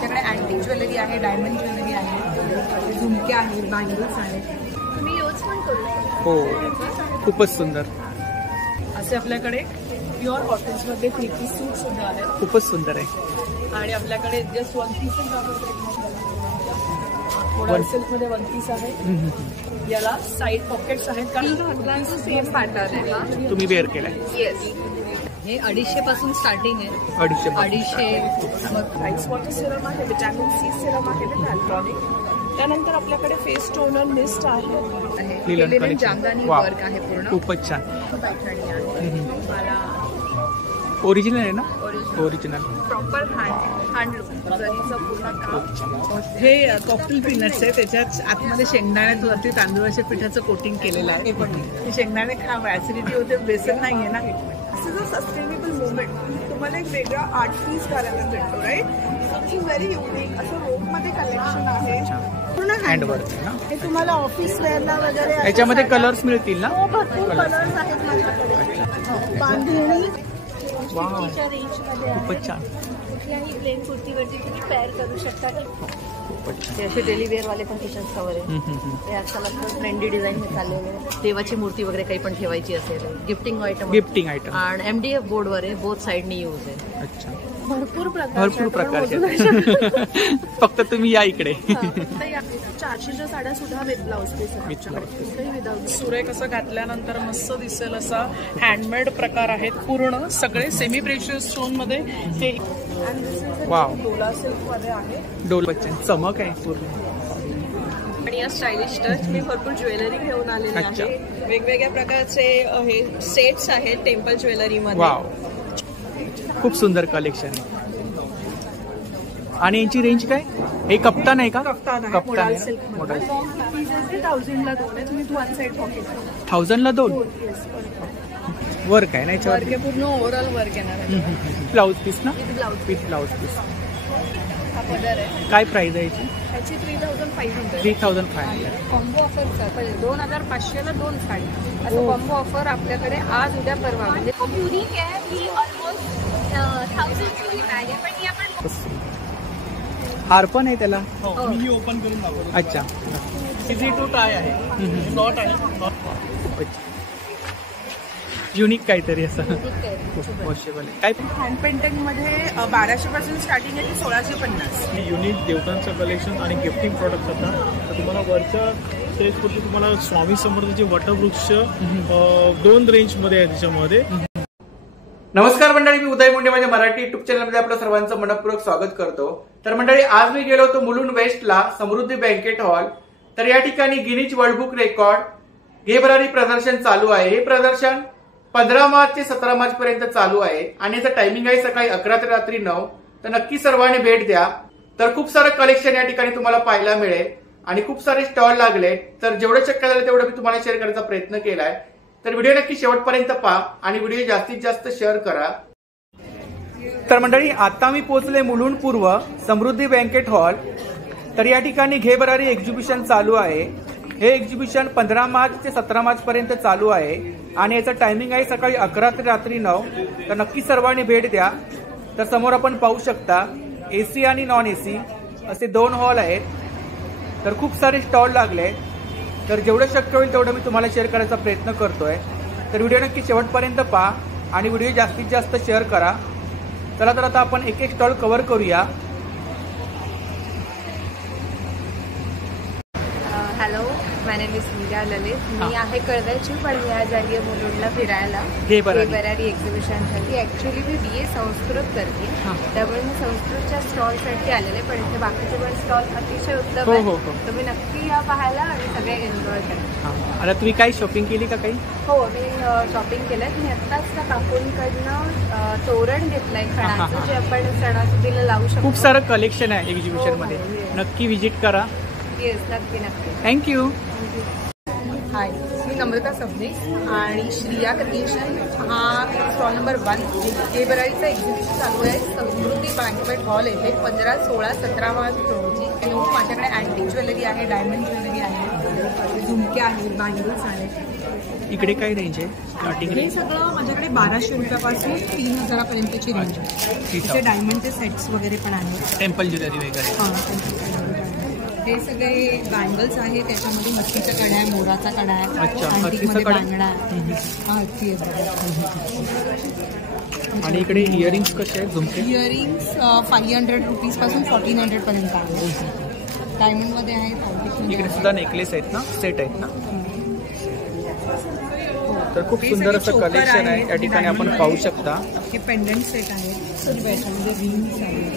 माझ्याकडे antique jewellery आहे, diamond jewellery आहे, झुमके आहेत, बँगल्स आहेत. तुम्ही यूज पण करू शकता. हो, खूपच सुंदर. असे आपल्याकडे प्युअर कॉटन्स मध्ये 3 पीस सूट सुद्धा आहेत. खूपच सुंदर आहे. आणि आपल्याकडे जस्ट 1 पीस मोडल सिल्क मध्ये 1 पीस आहे. याला साईड पॉकेट्स आहेत कारण सेम पॅटर्न आहे. तुम्ही वेअर केलाय. येस. हे 250 पासून स्टार्टिंग आहे. 250. मग राईस वॉटर सिरम आहे, विटॅमिन सी सिरम आहे विथ अल्ट्रॉनिक. त्यानंतर आपल्याकडे फेस टोनर मिस्ट आहे. जामदानी वर्क आहे पूर्ण. खूपच छान. पैठणी आहे. मला ओरिजिनल आहे ना? ओरिजिनल प्रॉपर हँडलूम जरीचं पूर्ण काम. हे कॉकटेल पीनट्स आहे. त्याच्यात आतमध्ये शेंगदाण्यात वरती तांदूळाच्या पिठाचं कोटिंग केलेलं आहे. हे शेंगदाणे खावं, ऍसिडिटी होते. बेसन नाहीये ना. This is a sustainable movement. तुम्हाला एक वेगळा आर्ट पीस करायला भेटतो. Right. It is very unique. असं रोप मध्ये कलेक्शन आहे. पूर्ण हँडवर्क ना. हे तुम्हाला ऑफिस वेअरला वगैरे याच्यामध्ये कलर्स मिळतील ना? भरपूर कलर्स आहेत माझ्याकडे. बांधणी खूपच छान. कुठल्याही प्लेन कुर्तीवरती तुम्ही पेअर करू शकता. ते असे डेली वेअर वाले पण किचन कवर आहे. ते आजकाल ट्रेंडी डिझाईन चाललेले. देवाची मूर्ती वगैरे काही पण ठेवायची असेल, गिफ्टिंग आयटम आणि MDF बोर्डवर आहे. बोथ साइडनी यूज आहे. अच्छा. भरपूर प्रकारचे. फक्त तुम्ही या इकडे. 400च्या साड्या सुद्धा विथ ब्लाउज पीस विदाउट. सुरेख असं घातल्यानंतर मस्त दिसेल असा हँडमेड प्रकार आहेत. पूर्ण सगळे सेमी प्रेशियस स्टोन मध्ये. हे वाव. डोला सिल्क मध्ये आहे. डोलबच्चन चमक आहे पूर्ण. आणि या स्टायलिश टच मी भरपूर ज्वेलरी घेऊन आलेले आहे. वेगवेगळ्या प्रकारचे हे सेट्स आहेत टेम्पल ज्वेलरी मध्ये. वाव, खूप सुंदर कलेक्शन. आणि यांची रेंज काय? हे कप्तान आहे का? कप्तान आहे. कप्तान सिल्क मॉडेल. 1000ला 2 आहे. तुम्ही वन साइड पॉकेट. 1000ला 2. वर्क आहे ना याच्यावर? वर्क पूर्ण ओव्हरऑल वर्क येणार आहे. ब्लाउज पीस ना? With blouse piece. हा पदर आहे. काय प्राइस आहे याची? त्याची 3500. 3500. कॉम्बो ऑफर 2500ला 2 साडी. असं कॉम्बो ऑफर आपल्याकडे आज उद्या परवा. म्हणजे खूप युनिक आहे. ही ऑलमोस्ट 1000ची बॅग आहे. पण ही आपण हार पण आहे त्याला? मी ओपन करून दाखवतो. अच्छा. इझी टू टाय आहे. नॉट आहे. युनिक काहीतरी असं पॉसिबल आहे. काय हँड पेंटिंग मध्ये 1200 पासून स्टार्टिंग आहे. 1650. ही युनिक देवतांचं कलेक्शन आणि गिफ्टिंग प्रोडक्ट होता. तर तुम्हाला वरच्या स्टेजवरती तुम्हाला स्वामी समर्थांचे वटवृक्ष 2 रेंजमध्ये आहे त्याच्यामध्ये. नमस्कार मंडळी, मी उदय मुंडे माझ्या मराठी युट्यूब चॅनलमध्ये आपलं सर्वांचं मनपूर्वक स्वागत करतो. तर मंडळी, आज मी गेलो होतो मुलुंड वेस्टला समृद्धी बँकेट हॉल. तर या ठिकाणी गिनीज वर्ल्ड बुक रेकॉर्ड घे भरारी प्रदर्शन चालू आहे. हे प्रदर्शन 15 मार्च ते 17 मार्च पर्यंत चालू आहे आणि याचं टायमिंग आहे सकाळी 11 ते रात्री 9. तर नक्की सर्वांनी भेट द्या. तर खूप सारं कलेक्शन या ठिकाणी तुम्हाला पाहायला मिळेल आणि खूप सारे स्टॉल लागले. तर जेवढं शक्य झालं तेवढं मी तुम्हाला शेअर करण्याचा प्रयत्न केलाय. तर व्हिडिओ नक्की शेवटपर्यंत पहा आणि व्हिडिओ जास्तीत जास्त शेअर करा. तर मंडळी, आता मी पोहोचले मुलुंड पूर्व समृद्धी बँकेट हॉल. तर या ठिकाणी घे भरारी एक्झिबिशन चालू आहे. हे एक्झिबिशन 15 मार्च ते 17 मार्च पर्यंत चालू आहे आणि याचं टायमिंग आहे सकाळी 11 ते रात्री 9. तर नक्की सर्वांनी भेट द्या. तर समोर आपण पाहू शकता AC आणि नॉन AC असे 2 हॉल आहेत. तर खूप सारे स्टॉल लागले. तर जेवढं शक्य होईल तेवढं मी तुम्हाला शेअर करायचा प्रयत्न करतोय. तर व्हिडिओ नक्की शेवटपर्यंत पहा आणि व्हिडिओ जास्तीत जास्त शेअर करा. चला तर आता आपण एक एक स्टॉल कव्हर करूया. Hello, my name is Meera Lalit. मी आहे कळव्याची, पण मी आज आली आहे मुलुंडला फिरायला घे भरारी एक्झिबिशनसाठी. ऍक्च्युली मी BA संस्कृत करते, त्यामुळे मी संस्कृतच्या स्टॉलसाठी आलेले. पण इथे बाकीचे पण स्टॉल अतिशय उत्तम आहेत. तुम्ही नक्की या पाहायला आणि सगळे एन्जॉय करा. आता तुम्ही काही शॉपिंग केली का? काही हो, मी शॉपिंग केलंय. मी आत्ताच त्या काकूंकडनं तोरण घेतलंय खणाचं, जे आपण सणासुदीला लावू शकतो. खूप सारं कलेक्शन आहे एक्झिबिशन मध्ये. नक्की व्हिजिट करा. येस, नक्की नक्की. थँक्यू. हाय, मी नम्रता सबनीस आणि श्रिया क्रिएशन हा स्टॉल नंबर 1 घे भरारीचं एक्झिबिशन चालू आहे समृद्धी बँकेट हॉल येथे 15, 16, 17 मार्च रोजी. माझ्याकडे अँटिक ज्वेलरी आहे, डायमंड ज्वेलरी आहे, झुमके आहेत, बँगल्स आहेत. इकडे काय रेंज आहे स्टार्टिंग हे रेंज? सगळं माझ्याकडे 1200 रुपयापासून 3000 पर्यंतची रेंज आहे. इथे डायमंडचे सेट्स वगैरे पण आहेत. टेम्पल ज्वेलरी वगैरे. हे सगळे बँगल्स आहेत, त्याच्यामध्ये हत्तीचा कडा आहे, मोराचा कडा आहे, अच्छा, अँटिकमध्ये हत्तीचा कडा. बांगडा आहे. हा हत्ती आहे. आणि इकडे इयरिंग्स कसे आहेत झुमके? इयरिंग्स 500 रुपीजपासून 1400 पर्यंत आहे. डायमंडमध्ये आहेत, अँटिकमध्ये इकडे आहेत. सुद्धा नेकलेस आहेत ना, सेट आहेत ना. तर खूप हे सुंदर सगळे असं choker कलेक्शन आहे. आहेत. या ठिकाणी आपण Diamond पाहू मध्ये. शकता. हे पेंडंट सेट आहेत. त्याच्यामध्ये रिंग्स आहेत,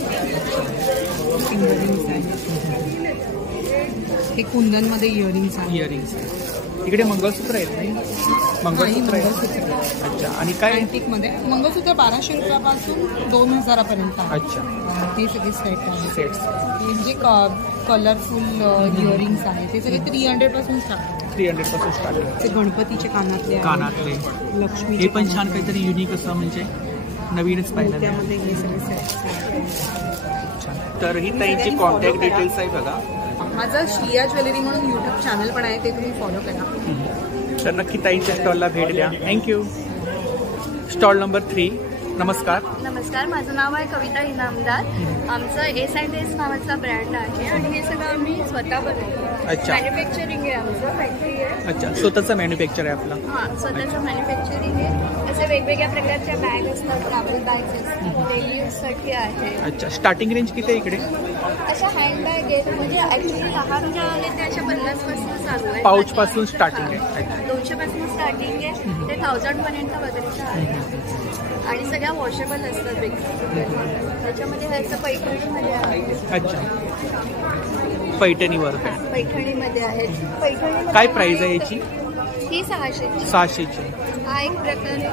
इयरिंग्स आहेत. हे कुंदनमध्ये इयरिंग्स आहेत. इयरिंग्स इकडे मंगळसूत्र आहेत नाही? मंगळसूत्र आहे. मंगळसूत्र अच्छा. आणि काय? अँटिकमध्ये मंगळसूत्र 1200 रुपयापासून 2000 पर्यंत आहे. अच्छा, हे सगळे सेट आहेत. सेट्स हे म्हणजे कलरफुल इयरिंग्स आहेत. ते सगळे 300 पासून स्टार्ट. 300 पासून स्टार्ट आहे. ते गणपतीचे कानातले आहेत. कानातले. लक्ष्मी हे पण छान काहीतरी युनिक असं म्हणजे नवीनच पाहिलं. त्यामध्ये हे सगळे सेट. तर ही ताईंची कॉन्टॅक्ट डिटेल्स आहे बघा. माझं श्रिया ज्वेलरी म्हणून यूट्यूब चॅनल पण आहे, ते तुम्ही फॉलो करा. तर नक्की ताईंच्या स्टॉलला भेट द्या. थँक्यू. Stall number 3. नमस्कार. नमस्कार, माझं नाव आहे कविता इनामदार. आमचं S&S नावाचा ब्रँड आहे आणि हे सगळं आम्ही स्वतः बनवतो. अच्छा. मॅन्युफॅक्चरिंग आहे आमचं, फॅक्टरी आहे. अच्छा, स्वतःचं मॅन्युफॅक्चर आहे आपलं. हां, स्वतःचं मॅन्युफॅक्चरिंग आहे. असे वेगवेगळ्या प्रकारच्या बॅग असतात, ट्रॅव्हल बॅग्स असतात, डेली यूजसाठी आहे. अच्छा, स्टार्टिंग रेंज किती आहे इकडे? अशा हँडबॅग आहेत, म्हणजे ॲक्च्युली लहान ज्या आले ते अशा 50 पासून चालू आहे. पाऊच पासून स्टार्टिंग आहे. 200 पासून स्टार्टिंग आहे, ते 1000 पर्यंत वगैरे आहे. आणि सगळ्या वॉशेबल असतात वेगवेगळ्या. त्याच्यामध्ये ह्याचं पैठणीमध्ये आहे. अच्छा, पैठणीवर. पैठणीमध्ये आहेत. पैठणीमध्ये काय प्राइस आहे याची? ही 600. 600ची. हा एक प्रकार आहे.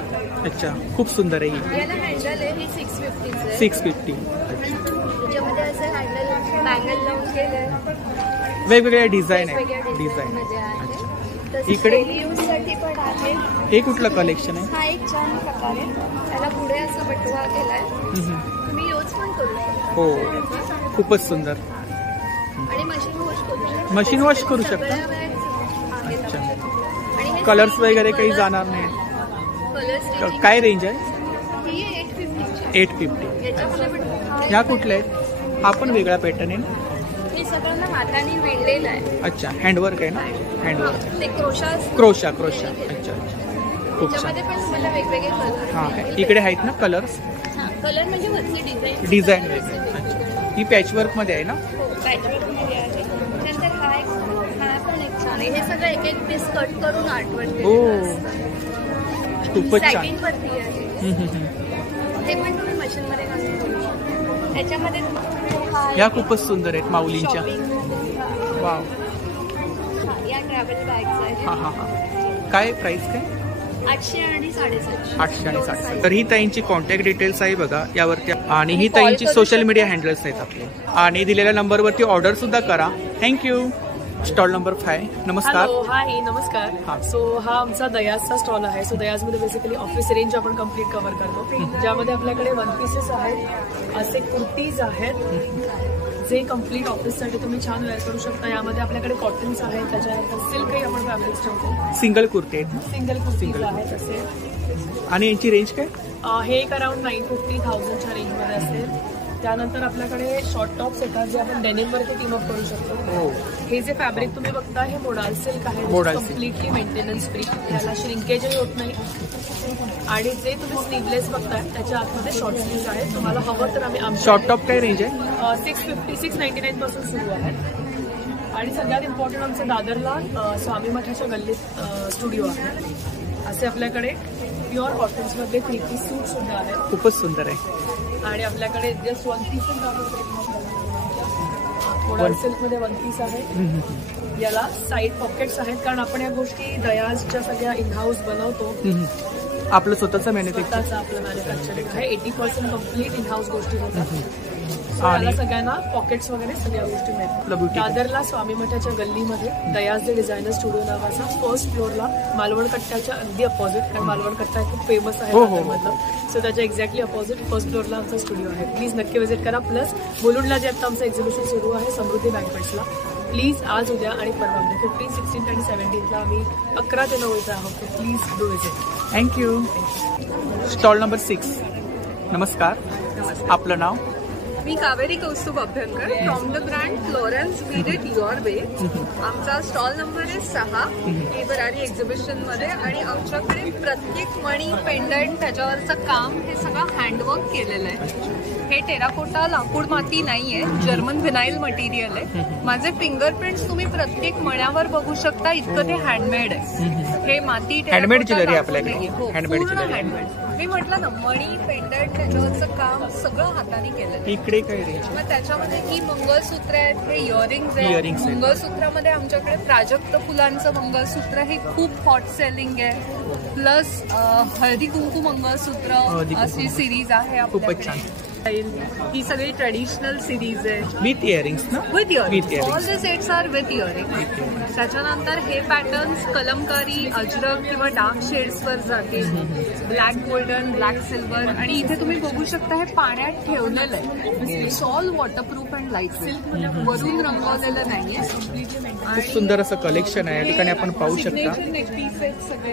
अच्छा, खूप सुंदर आहे ही. याला हँडल आहे, ही 650 आहे. 650. त्याच्यामध्ये असं हँडल बँगल लावून केलंय. वेगवेगळ्या डिझाईन आहे. वेगवेगळ्या डिझाईन डिझाईनमध्ये आहे. इकडे? इकडे यूजसाठी पण आहे. हे कुठलं कलेक्शन आहे? हा एक छान प्रकार आहे. त्याला पुढे असा बटवा केलाय. तुम्ही यूज पण करू शकता. हो, खूपच सुंदर. आणि मशीन वॉश करू शकता. मशीन वॉश करू शकता? सगळ्या bags आहेत. अच्छा. आणि हे कलर्स सगळे वगैरे काही colours- जाणार नाही? कलर स्टिचिंग काय रेंज आहे? ही 850. 850. याच्यामध्ये पण ह्या कुठल्या आहेत? हा पण वेगळा पॅटर्न आहे ना? हे सगळं ना हाताने विणलेलं आहे. अच्छा, हँडवर्क आहे ना? हँडवर्क. ते क्रोशा क्रोशा. अच्छा, खूप छान. त्याच्यामध्ये पण तुम्हाला वेगवेगळे कलर. हां, इकडे आहेत ना कलर्स? कलर म्हणजे वरची डिझाईन. डिझाईन वेगळे. अच्छा, ही पॅचवर्कमध्ये आहे ना? हो, पॅचवर्कमध्ये आहे. त्यानंतर हा पण एक छान आहे. हे सगळं एक एक पीस कट करून आर्टवर्क हो, खूपच छान. सॅटिनवरती आहे. ते पण तुम्ही मशीनमध्ये घालून करू शकता. त्याच्यामध्ये ह्या खूपच सुंदर आहेत माऊलींच्या. वाव. या ट्रॅव्हल बॅग्स आहेत. हां हां हां. काय प्राइस काय? 800 आणि 750. 800 आणि 700. तर ही ताईंची कॉन्टॅक्ट डिटेल्स आहे बघा यावरती. आणि ही ताईंची सोशल मीडिया हँडल्स आहेत आपले. आणि दिलेल्या नंबरवरती ऑर्डर सुद्धा करा. थँक्यू. Stall number 5. नमस्कार. हॅलो, हाय, नमस्कार. हा. सो हा आमचा दयाजचा स्टॉल आहे. सो दयाजमध्ये बेसिकली ऑफिस रेंज आपण कम्प्लीट कव्हर करतो, ज्यामध्ये आपल्याकडे वन पीसेस आहेत, असे कुर्तीज आहेत जे कम्प्लीट ऑफिससाठी तुम्ही छान वेअर करू शकता. यामध्ये आपल्याकडे कॉटन्स आहेत, त्याच्यानंतर सिल्कही आपण फॅब्रिक्स ठेवतो. सिंगल कुर्ते आहेत ना? सिंगल कुर्तीज आहेत असे. आणि यांची रेंज काय? हे एक अराउंड 950,000च्या रेंजमध्ये असेल. त्यानंतर आपल्याकडे शॉर्ट टॉप्स येतात जे आपण डेनिमवरती टीम अप करू शकतो. हो. हे जे फॅब्रिक तुम्ही बघता हे मोडाल सिल्क आहे. Modal silk. Completely maintenance free, त्याला श्रिंकेजही होत नाही. आणि जे तुम्ही स्लीवलेस बघताय त्याच्या आतमध्ये शॉर्ट स्लीव्ज आहेत. तुम्हाला हवं तर आम्ही शॉर्ट टॉप काय रेंज आहे? 650, 699 पासून सुरू आहे. आणि सगळ्यात इम्पॉर्टंट आमचं दादरला स्वामी मठाच्या गल्लीत स्टुडिओ आहे. असे आपल्याकडे प्युअर कॉटन्समधले 3 पीस सूट सुद्धा आहेत. खूपच सुंदर आहे. आणि आपल्याकडे जस्ट वन पीस मोडाल सिल्कमध्ये वन पीस आहे. याला साईड पॉकेट्स आहेत, कारण आपण या गोष्टी दयाजच्या सगळ्या इन हाऊस बनवतो. आपलं स्वतःचं मॅन्युफॅक्चर. स्वतःचं आपलं मॅन्युफॅक्चरिंग आहे. 80% कम्प्लीट इन हाऊस गोष्टी होतात. याला सगळ्यांना पॉकेट्स वगैरे सगळ्या गोष्टी मिळतात. दादरला स्वामी मठाच्या गल्लीमध्ये दयाज द डिझायनर स्टुडिओ नावाचा फर्स्ट फ्लोअरला मालवण कट्ट्याच्या अगदी अपोजिट, कारण मालवण कट्टा खूप फेमस आहे दादरमधलं. सो त्याच्या एक्झॅक्टली अपोजिट फर्स्ट फ्लोअरला आमचा स्टुडिओ आहे. प्लीज नक्की व्हिजिट करा. प्लस मुलुंडला जे आता आमचं एक्झिबिशन सुरू आहे समृद्धी बँकवेट्सला, प्लीज आज उद्या आणि परवा 15, 16 आणि 17ला आम्ही 11 ते 9 इथे आहोत. Please do visit. Thank you. Stall number 6. नमस्कार. आपलं नाव? मी Kaveri Kaustubh Abhyankar from the brand Florence bead it your way. आमचा स्टॉल नंबर आहे 6 फेब्रुवारी एक्झिबिशन मध्ये आणि आमच्याकडे प्रत्येक मणी पेंडंट त्याच्यावरचं काम हे सगळं हँडवर्क केलेलं आहे. हे टेराकोटा लाकूड माती नाहीये, जर्मन व्हिनाईल मटेरियल आहे. माझे फिंगरप्रिंट्स तुम्ही प्रत्येक मण्यावर बघू शकता, इतकं ते हँडमेड आहे. हे माती हँडमेड ज्वेलरी आपल्याकडे. Handmade handmade. मी म्हटलं ना, मणी पेंडंट त्याच्यावरचं काम सगळं हाताने केलं. इकडे काय रेंज? मग त्याच्यामध्ये ही मंगळसूत्र आहेत, हे इयरिंग्स आहेत. मंगळसूत्रामध्ये आमच्याकडे प्राजक्त फुलांचं मंगळसूत्र हे खूप हॉट सेलिंग आहे. प्लस हळदी कुंकू मंगळसूत्र अशी सिरीज आहे खूपच छान. ही सगळी ट्रेडिशनल सिरीज आहे विथ इयरिंग्स ना? With earrings. All the sets are with earrings. त्याच्यानंतर हे पॅटर्न्स कलमकारी, अजरक किंवा डार्क शेड्स वर जातील. Black golden, black silver. आणि इथे तुम्ही बघू शकता हे पाण्यात ठेवलेलं आहे. It's all waterproof and lightweight. वरून रंगवलेलं नाहीये. खूप सुंदर असं कलेक्शन आहे या ठिकाणी आपण पाहू शकता. नेकपीस आहेत सगळे.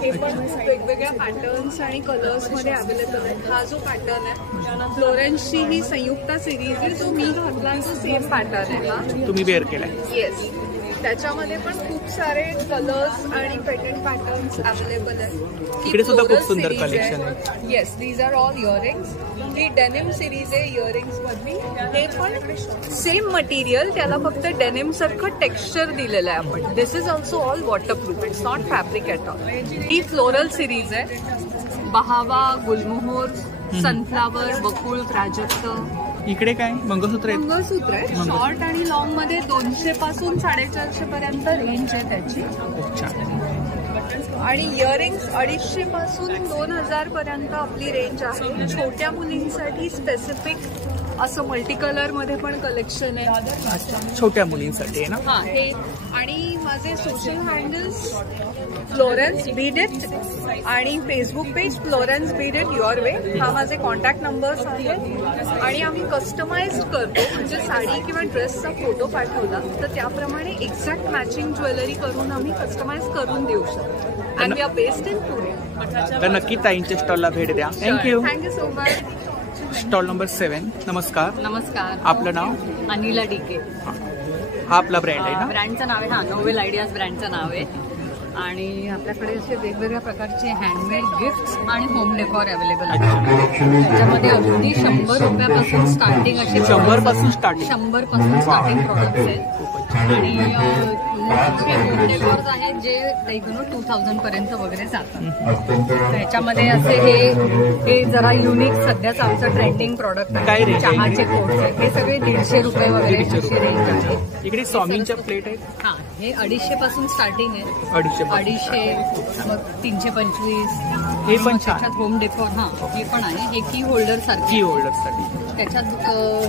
हे पण वेगवेगळ्या पॅटर्न्स आणि कलर्स मध्ये अवेलेबल आहे. हा जो पॅटर्न आहे फ्लोरेन्सची ही संयुक्त सिरीज आहे, जो मी घातला जो सेम पॅटर्न आहे. हा तुम्ही वेअर केलाय? येस. त्याच्यामध्ये पण खूप सारे कलर्स आणि पेटंट पॅटर्न्स अवेलेबल आहेत. इकडे सुद्धा खूप सुंदर कलेक्शन आहे. Yes, these are all earrings. ही डेनिम सिरीज आहे इयरिंग्स मधली. हे पण सेम मटेरियल, त्याला फक्त डेनिम सारखं टेक्स्चर दिलेलं आहे आपण. This is also all waterproof. It's not fabric at all. ही फ्लोरल सिरीज आहे. बहावा, गुलमोहर, सनफ्लावर, बकुळ, प्राजक्त. इकडे काय मंगळसूत्र आहे? मंगळसूत्र आहे. शॉर्ट आणि लॉंग मध्ये 200 पासून 450 पर्यंत रेंज आहे त्याची. आणि इयरिंग्स 250 पासून 2000 पर्यंत आपली रेंज आहे. छोट्या मुलींसाठी स्पेसिफिक असं मल्टी कलर मध्ये पण कलेक्शन आहे. छोट्या मुलींसाठी आहे ना? हा. हे आणि माझे social handles Florence bead it आणि Facebook page Florence bead it your way. हा माझे कॉन्टॅक्ट नंबर्स आहेत. आणि आम्ही कस्टमाइज करतो, म्हणजे साडी किंवा ड्रेसचा फोटो पाठवला तर त्याप्रमाणे एक्झॅक्ट मॅचिंग ज्वेलरी करून आम्ही कस्टमाइज करून देऊ शकतो. And we are based in Pune. तर नक्की ताईंच्या स्टॉलला भेट द्या. Thank you. Thank you so. Stall number 7. नमस्कार. नमस्कार. आपलं नाव? अनिला डीके. हा आपला ब्रँड आहे ना? ब्रँडचं नाव आहे. हा, नोवेल आयडियाज ब्रँडचं नाव आहे. आणि आपल्याकडे असे वेगवेगळ्या प्रकारचे हँडमेड गिफ्ट्स आणि होम डेकॉर अवेलेबल आहेत. त्याच्यामध्ये अगदी 100 रुपयापासून स्टार्टिंग असे 100 पासून स्टार्टिंग 100 पासून स्टार्टिंग प्रॉडक्ट्स आहेत. आणि होम डेकॉर्स आहेत जे 2000 पर्यंत वगैरे जातात. त्याच्यामध्ये असे हे जरा युनिक सध्याच आमचं ट्रेंडिंग प्रॉडक्ट आहे. चहाचे कोट्स आहेत. हे सगळे 150 रुपये वगैरे अशी रेंज आहे. इकडे स्वामींच्या प्लेट आहेत. हा, हे 250 पासून स्टार्टिंग आहे. 250, मग 325. हे पण छान. त्याच्यात होम डेकोर. हा, हे पण आहे. हे की होल्डर सारखी. की होल्डर साठी त्याच्यात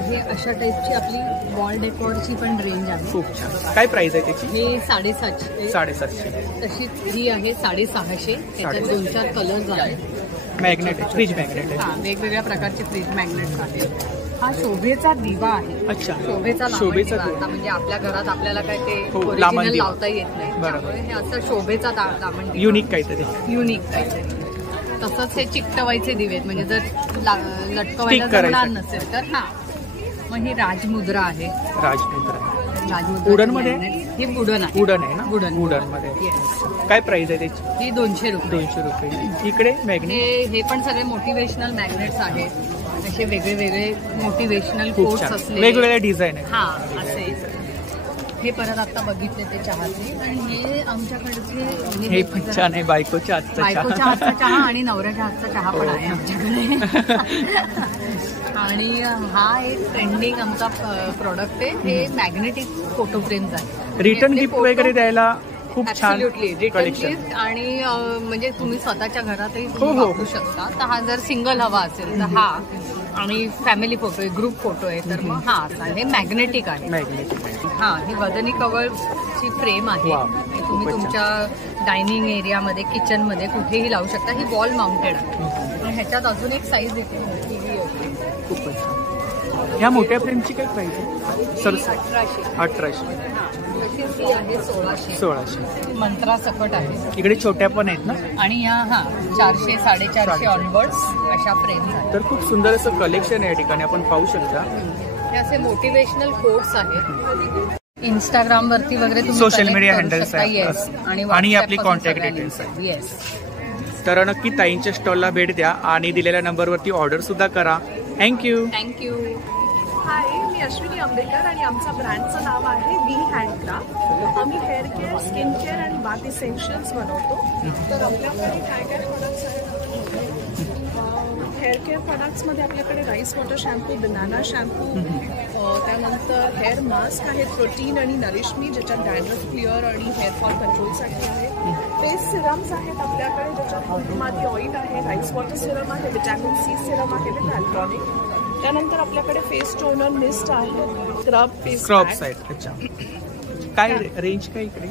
हे अशा टाईपची आपली वॉल डेकोरची पण रेंज आहे. खूप छान. काय प्राइस आहे त्याची? हे 750. 750. तशीच ही आहे 650. त्याच्यात 2-4 कलर्स आहेत. मॅग्नेट, फ्रीज मॅग्नेट आहे. हा, वेगवेगळ्या प्रकारचे फ्रीज मॅग्नेट्स आहेत. हा शोभेचा दिवा आहे. अच्छा. शोभेचा दिवा. आता म्हणजे आपल्या घरात आपल्याला काय ते ओरिजिनल लावता येत नाही. त्यामुळे हे असं शोभेचा दामन. युनिक काहीतरी. तसंच हे चिकटवायचे दिवे आहेत. म्हणजे जर लटकवायला जमणार नसेल तर. हा, मग ही राजमुद्रा आहे. राजमुद्रा वुडन मध्ये? ही वुडन आहे. वुडन आहे ना? वुडन मध्ये. काय प्राइस आहे त्याची? ही 200 रुपये. 200 रुपये. इकडे मॅग्नेट. हे पण सगळे मोटिवेशनल मॅग्नेट्स आहेत. असे वेगळे वेगळे मोटिवेशनल कोट्स असले वेगवेगळ्या डिझाईन आहे. हा, असे. हे परत आता बघितले ते चहाचे. आणि हे आमच्याकडचे हे पण छान आहे. बायकोच्या हातचा चहा आणि नवऱ्याच्या हातचा चहा पण आहे आमच्याकडे. आणि हा एक ट्रेंडिंग आमचा प्रॉडक्ट आहे. हे मॅग्नेटिक फोटो फ्रेम्स आहे. रिटर्न गिफ्ट वगैरे द्यायला खूप छान गिफ्ट. आणि म्हणजे तुम्ही स्वतःच्या घरातही वापरू शकता. तर हा जर सिंगल हवा असेल तर हा, आणि फॅमिली फोटो आहे, ग्रुप फोटो आहे तर मग हा असा. हे मॅग्नेटिक आहे. हा, ही वदनी कवरची फ्रेम आहे. तुम्ही तुमच्या डायनिंग एरियामध्ये, किचनमध्ये कुठेही लावू शकता. ही वॉल माउंटेड आहे. ह्याच्यात अजून एक साईज येते. ह्या मोठ्या फ्रेमची काय प्राइस आहे सर? 1800. ती आहे 1600. मंत्रा सकट आहे. इकडे छोट्या पण आहेत ना? आणि या 400 450 ऑनवर्ड्स अशा फ्रेम्स आहेत. तर खूप सुंदर असं कलेक्शन आहे या ठिकाणी, आपण पाहू शकता. हे असे मोटिवेशनल कोट्स आहेत. इंस्टाग्राम वरती वगैरे तुम्ही सोशल मीडिया हँडल्स आहेत आणि आपली कॉन्टॅक्ट डिटेल्स आहेत. येस. तर नक्की ताईंच्या स्टॉलला भेट द्या आणि दिलेल्या नंबरवरती ऑर्डर सुद्धा करा. थँक्यू. हाय, मी अश्विनी आंबेकर आणि आमच्या ब्रँडचं नाव आहे बी हँडक्राफ्ट. आम्ही हेअर केअर, स्किन केअर आणि बाथ इसेन्शियल्स बनवतो. तर आपल्याकडे काय काय प्रोडक्ट्स आहेत? हेअर केअर प्रोडक्ट्समध्ये आपल्याकडे rice water shampoo, banana shampoo, त्यानंतर हेअर मास्क आहेत, प्रोटीन आणि नरिशमी, ज्याच्यात डॅन्ड्रफ क्लिअर आणि हेअरफॉल कंट्रोलसाठी आहे. फेस सिरम्स आहेत आपल्याकडे, ज्याच्यात मादी ऑइल आहे, राईस वॉटर सिरम आहे, विटॅमिन सी सिरम आहे विथ अल्ट्रॉनिक. त्यानंतर आपल्याकडे फेस टोनर मिस्ट आहे, स्क्रब्स आहेत. अच्छा, काय रेंज काय इकडे?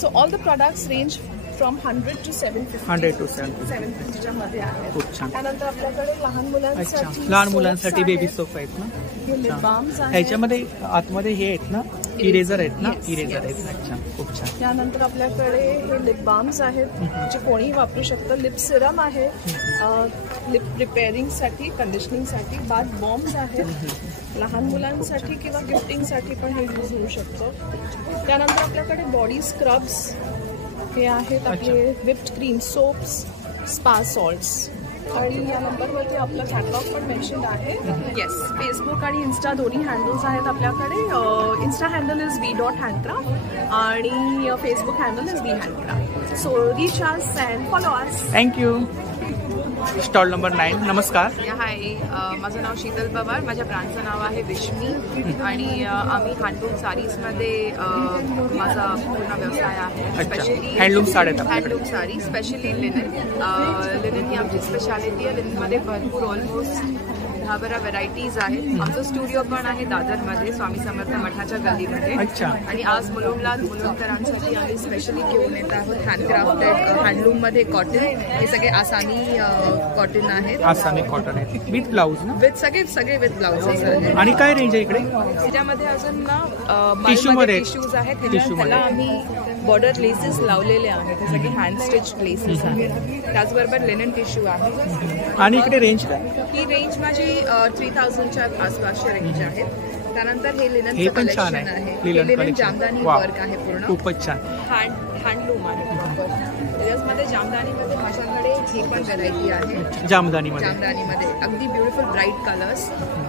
So all the products range from 100 to 750. 100 to 750 मध्ये आहे. खूप छान. त्यानंतर आपल्याकडे लहान मुलांसाठी बेबी सोप आहेत ना? लिप बाम्स आहेत. ह्याच्यामध्ये आतमध्ये हे आहेत ना, इरेझर आहेत ना? इरेझर आहेत. अच्छा, खूप छान. त्यानंतर आपल्याकडे हे लिप बाम्स आहेत, जे कोणीही वापरू शकतं. लिप सिरम आहे, लिप रिपेअरिंगसाठी, कंडिशनिंगसाठी. बाथ बॉम्ब्स आहेत, लहान मुलांसाठी किंवा गिफ्टिंगसाठी पण हे यूज होऊ शकतं. त्यानंतर आपल्याकडे बॉडी स्क्रब्स हे आहेत, आपले whipped cream, soaps, spa salts. आणि या नंबरवरती आपलं कॅटलॉग पण मेन्शन आहे. येस, फेसबुक आणि इन्स्टा दोन्ही हँडल्स आहेत आपल्याकडे. इन्स्टा हँडल इज v.handcraft आणि Facebook handle is v.handcraft. So reach us and follow us. Thank you. Stall number 9. नमस्कार. हाय, माझं नाव शीतल पवार. माझ्या ब्रँडचं नाव आहे विश्मी आणि आम्ही हँडलूम साडीजमध्ये माझा पूर्ण व्यवसाय आहे. स्पेशली हँडलूम साड्या. Handloom sari, specially linen. Linen ही आमची स्पेशालिटी आहे. लिननमध्ये भरपूर ऑलमोस्ट 10-12 व्हरायटीज आहेत. आमचं स्टुडिओ पण आहे दादरमध्ये, स्वामी समर्थ मठाच्या गल्लीमध्ये. आणि आज मुलुंडकरांसाठी आम्ही स्पेशली घेऊन येत आहोत हँडक्राफ्टेड हँडलूममध्ये कॉटन. हे सगळे आसानी कॉटन आहेत. आसामी कॉटन आहे विथ ब्लाऊज ना? विथ सगळे विथ ब्लाउजेस आहेत. आणि काय रेंज आहे इकडे? त्याच्यामध्ये अजून ना टिश्यूज आहेत. त्याला आम्ही बॉर्डर लेसेस लावलेले आहेत. हे सगळे हँड स्टिच लेसेस आहेत. त्याचबरोबर लिनन टिश्यू आहे. आणि इकडे रेंज काय? ही रेंज माझी 3000च्या आसपासच्या रेंज आहेत. त्यानंतर हे लिननचं पण छान कलेक्शन आहे. आहे. लिनन जामदानी वर्क आहे पूर्ण. खूपच छान. हँडलूम आहे प्रॉपर. त्याच्यामध्ये जामदानीमध्ये माझ्याकडे ही पण व्हरायटी आहे. जामदानीमध्ये अगदी ब्युटिफुल ब्राईट कलर्स.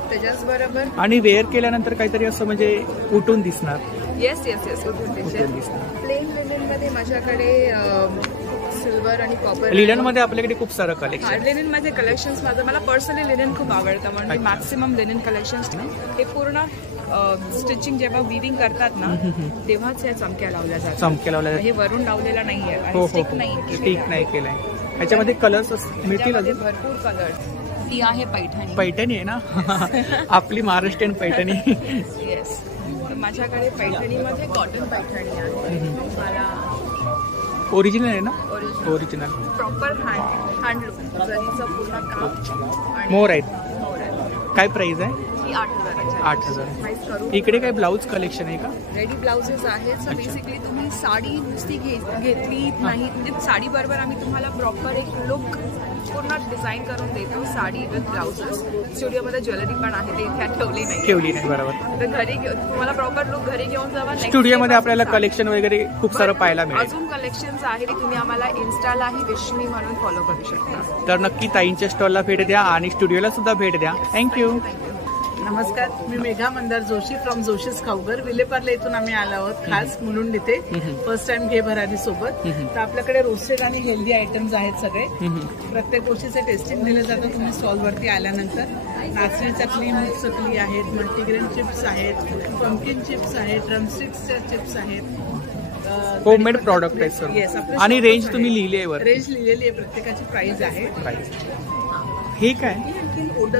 त्याच्याचबरोबर आणि वेअर केल्यानंतर काहीतरी असं म्हणजे उठून दिसणार. येस उठून दिसणार. प्लेन लिननमध्ये माझ्याकडे सिल्वर आणि कॉपर. लिनन मध्ये आपल्याकडे खूप सारं कलेक्शन. लिनन मध्ये कलेक्शन्स मला पर्सनली लिनन खूप आवडतं. म्हणजे मॅक्सिमम लिनन कलेक्शन्स हे पूर्ण स्टिचिंग जेव्हा विविंग करतात ना तेव्हाच या चमक्या लावल्या जातात. हे वरून लावलेला नाहीये. स्टिक नाही केलंय. ह्याच्यामध्ये कलर्स मिळतील अजून भरपूर कलर्स. ती आहे पैठणी आहे ना? आपली महाराष्ट्रीयन पैठणी. येस, माझ्याकडे पैठणीमध्ये कॉटन पैठणी आहे. मला ओरिजिनल आहे ना? ओरिजिनल प्रॉपर हँडलूम जरीचं पूर्ण काम. मोर आहेत. काय प्राइस आहे? 8,000. इकडे काय ब्लाऊज कलेक्शन आहे का? रेडी ब्लाउजेस आहेत. सो बेसिकली तुम्ही साडी नुसती घेतली नाही, म्हणजे साडी बरोबर आम्ही तुम्हाला प्रॉपर एक लुक पूर्ण डिझाईन करून देतो. Sari with blouses. स्टुडिओमध्ये ज्वेलरी पण आहे, ते इथे ठेवली नाही. बरोबर. तर घरी तुम्हाला प्रॉपर लुक घरी घेऊन जावा. स्टुडिओमध्ये आपल्याला कलेक्शन वगैरे खूप सारं पाहायला मिळेल. अजून कलेक्शन्स आहेत. तुम्ही आम्हाला इन्स्टालाही विश्मी म्हणून फॉलो करू शकता. तर नक्की ताईंच्या स्टॉलला भेट द्या आणि स्टुडिओला सुद्धा भेट द्या. थँक्यू. नमस्कार, मी मेघा मंदार जोशी फ्रॉम जोशीस खाऊगर. विलेपार्ले इथून आम्ही आलो आहोत खास मुलुंड इथे. फर्स्ट टाइम घे भरारी सोबत. तर आपल्याकडे रोस्टेड आणि हेल्दी आयटम्स आहेत सगळे. प्रत्येक गोष्टीचे टेस्टिंग दिलं जातं तुम्ही स्टॉल वरती आल्यानंतर. नाचणी चकली, मूग चकली आहेत, मल्टीग्रेन चिप्स आहेत, पंपकिन चिप्स आहेत, ड्रमस्टिक्सच्या चिप्स आहेत. होममेड प्रॉडक्ट आहे सर. आणि रेंज तुम्ही लिहिली आहे? रेंज लिहिलेली आहे, प्रत्येकाची प्राइस आहे. हे काय?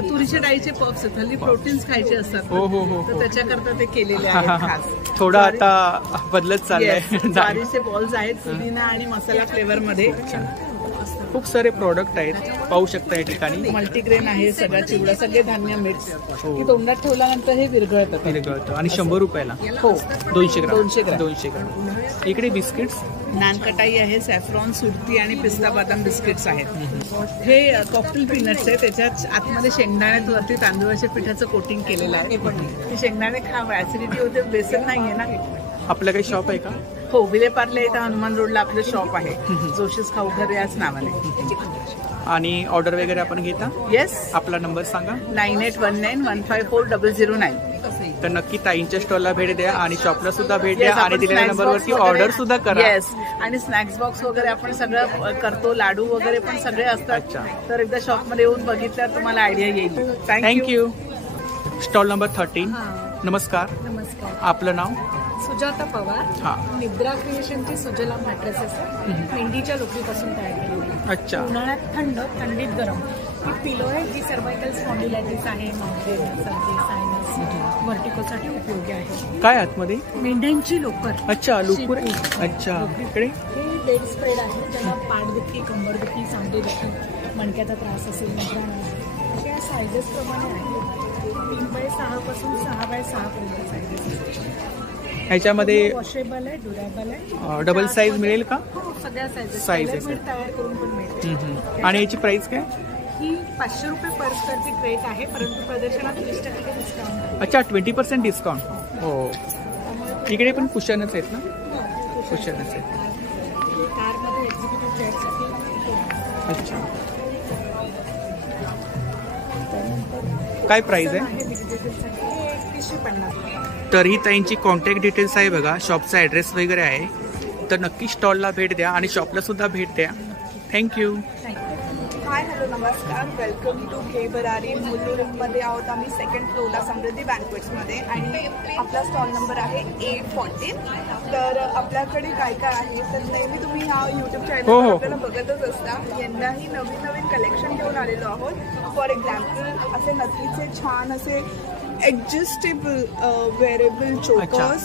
तुरीच्या डाळीचे पफ्स आहेत. हल्ली प्रोटीन्स खायचे असतात. हो. तर त्याच्याकरता ते केलेले आहेत खास. थोडं आता बदलत चाललंय. ज्वारीचे बॉल्स आहेत पुदिना आणि मसाला फ्लेवर मध्ये. खूप सारे प्रोडक्ट आहेत पाहू शकता या ठिकाणी. मल्टीग्रेन आहे, सगळा चिवडा, सगळे धान्य मिक्स की तोंडात ठेवल्यानंतर हे विरघळतं. आणि 100 रुपयाला. हो, 200 ग्राम. 200 ग्राम. इकडे बिस्किट्स, नानकटाई आहे, सॅफ्रॉन, सुरती आणि पिस्ता बदाम बिस्किट्स आहेत. हे कॉकटेल पीनट्स आहे, त्याच्यात आतमध्ये शेंगदाण्यात वरती तांदूळाच्या पिठाचं कोटिंग केलेलं आहे. हे शेंगदाणे खावं, ऍसिडिटी होते, बेसन नाहीये ना. आपलं काही शॉप आहे का? हो, विलेपार्ले इथं हनुमान रोडला आपलं शॉप आहे, जोशीस खाऊघर याच नावाने. आणि ऑर्डर वगैरे आपण घेता? येस. आपला नंबर सांगा. 9819154009. तर नक्की ताईंच्या स्टॉलला भेट द्या आणि शॉपला सुद्धा भेट द्या आणि दिलेल्या नंबरवरती ऑर्डर सुद्धा करा. येस. आणि स्नॅक्स बॉक्स वगैरे आपण सगळं करतो, लाडू वगैरे पण सगळे असतात. तर एकदा शॉपमध्ये येऊन बघितल्यावर तुम्हाला आयडिया येईल. थँक्यू. Stall number 13. नमस्कार. नमस्कार. आपलं नाव? सुजाता पवार. निद्रा क्रिएशनची सुजला मॅट्रेसेस मेंढीच्या लोकरीपासून तयार केलेली. अच्छा. उन्हाळ्यात थंड, थंडीत गरम ही पिलो आहे जी सर्वायकल स्पॉन्डिलायटिस आहे, माउथेन, सर्दी, सायनस, व्हर्टिकोसाठी उपयोगी आहे. काय आतमध्ये? मेंढ्यांची लोकर. अच्छा, लोकर. अच्छा. इकडे हे बेड स्प्रेड आहे, ज्यांना पाठदुखी, कंबरदुखी, सांधेदुखी, मणक्याचा त्रास असेल, अशा या सायझेस प्रमाणे आहेत. 3x6 पासून 6x6 पर्यंत सायझेस. ह्याच्यामध्ये वॉशेबल आहे, ड्युरेबल आहे. डबल साईज मिळेल का? हो, सगळ्या साईजेस तयार करून पण मिळते. आणि याची प्राइस काय? ही 500 रुपये पर स्क्वेअर फीट रेट आहे, परंतु प्रदर्शनात 20% डिस्काउंट. अच्छा, 20% डिस्काउंट. हो. इकडे पण कुशनच आहेत ना? कुशनच आहेत. कारमध्ये एक्झिक्युटिव्ह चेअरसाठी. अच्छा. काय प्राइस आहे? 3150. तर ही ताईंची कॉन्टॅक्ट डिटेल्स आहे बघा, शॉपचा ॲड्रेस वगैरे आहे. तर नक्की स्टॉलला भेट द्या आणि शॉपला सुद्धा भेट द्या. थँक्यू. हाय, हॅलो, नमस्कार. वेलकम टू के बरारी. मुलुंडमध्ये आहोत आम्ही, 2nd फ्लोअरला समृद्धी बँक्वेट्समध्ये. आणि आपला स्टॉल नंबर आहे 814. तर आपल्याकडे काय काय आहे, तर नेहमी तुम्ही ह्या यूट्यूब चॅनलवर आपल्याला बघतच असता. यंदाही नवीन नवीन कलेक्शन घेऊन आलेलो आहोत. फॉर एक्झाम्पल असे नथीचे छान असे ॲडजस्टेबल वेअरेबल चोकर्स.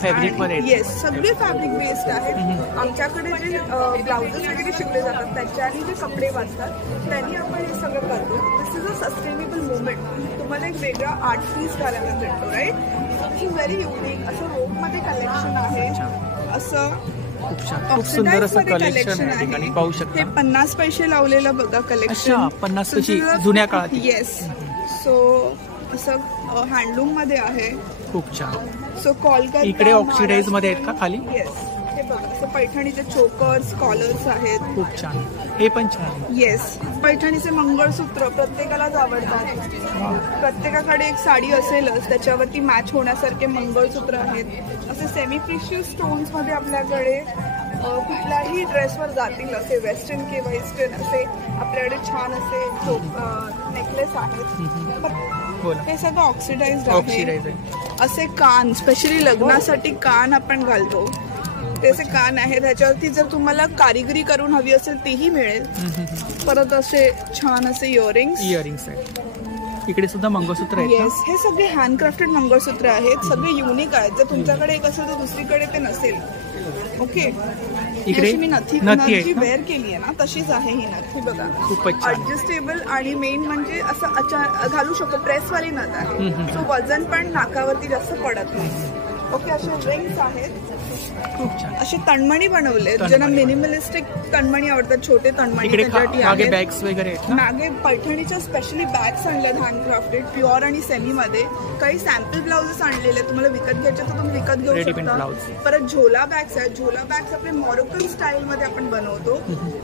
येस, सगळे फॅब्रिक बेस्ड आहेत. आमच्याकडे जे ब्लाउजेस वगैरे शिवले जातात त्याच्याने जे कपडे वाचतात त्यांनी आपण हे सगळं करतो. This is a sustainable movement. तुम्हाला एक वेगळा आर्ट पीस करायला भेटतो, right? This is very unique. असं रोपमध्ये कलेक्शन आहे, असं खूप सुंदर असं कलेक्शन आहे. पाहू शकता. हे 50 पैसे लावलेलं बघा कलेक्शन. 50 पैसे जुन्या काळात. येस. सो असं हँडलूम मध्ये आहे. खूप छान. सो कॉलकत्ता. इकडे ऑक्सिडाइज मध्ये आहेत का खाली? येस. हे बघा, असं पैठणीचे चोकर्स, कॉलर्स आहेत. खूप छान. हे पण छान. येस. पैठणीचे मंगळसूत्र प्रत्येकालाच आवडतात. प्रत्येकाकडे एक साडी असेलच, त्याच्यावरती मॅच होण्यासारखे मंगळसूत्र आहेत. असे सेमी प्रिशियस स्टोन्स मध्ये आपल्याकडे कुठल्याही ड्रेसवर जातील असे वेस्टर्न किंवा ईस्टर्न असे आपल्याकडे छान असे नेकलेस आहेत. हे सगळं ऑक्सिडाइज्ड आहे. असे कान, स्पेशली लग्नासाठी कान आपण घालतो, त्याचे कान आहेत. ह्याच्यावरती जर तुम्हाला कारिगिरी करून हवी असेल तेही मिळेल. परत असे छान असे इयरिंग्स आहेत. इकडे सुद्धा मंगळसूत्र आहेत. येस, हे सगळे हँडक्राफ्टेड मंगळसूत्र आहेत. सगळे युनिक आहेत. जर तुमच्याकडे एक असेल तर दुसरीकडे ते नसेल. ओके. इकडे मी नथी वेअर केली आहे ना, तशीच आहे ही नथी बघा. ऍडजस्टेबल आणि मेन म्हणजे असं घालू शकतो, प्रेसवाली नथ आहे. सो वजन पण नाकावरती जास्त पडत नाही. ओके. असे रिंग्स आहेत. असे तणमणी बनवले, ज्यांना मिनिमलिस्टिक तणमणी आवडतात, छोटे तणमणी त्याच्यासाठी बॅग्स वगैरे. मागे पैठणीच्या स्पेशली बॅग्स आणल्यात हँडक्राफ्टेड, प्युअर आणि सेमी मध्ये. काही सॅम्पल ब्लाउजेस आणलेले, तुम्हाला विकत घ्यायचे तर तुम्ही विकत घेऊ शकता. परत झोला बॅग्स आहेत. झोला बॅग्स आपले मॉरोकन स्टाईल मध्ये आपण बनवतो,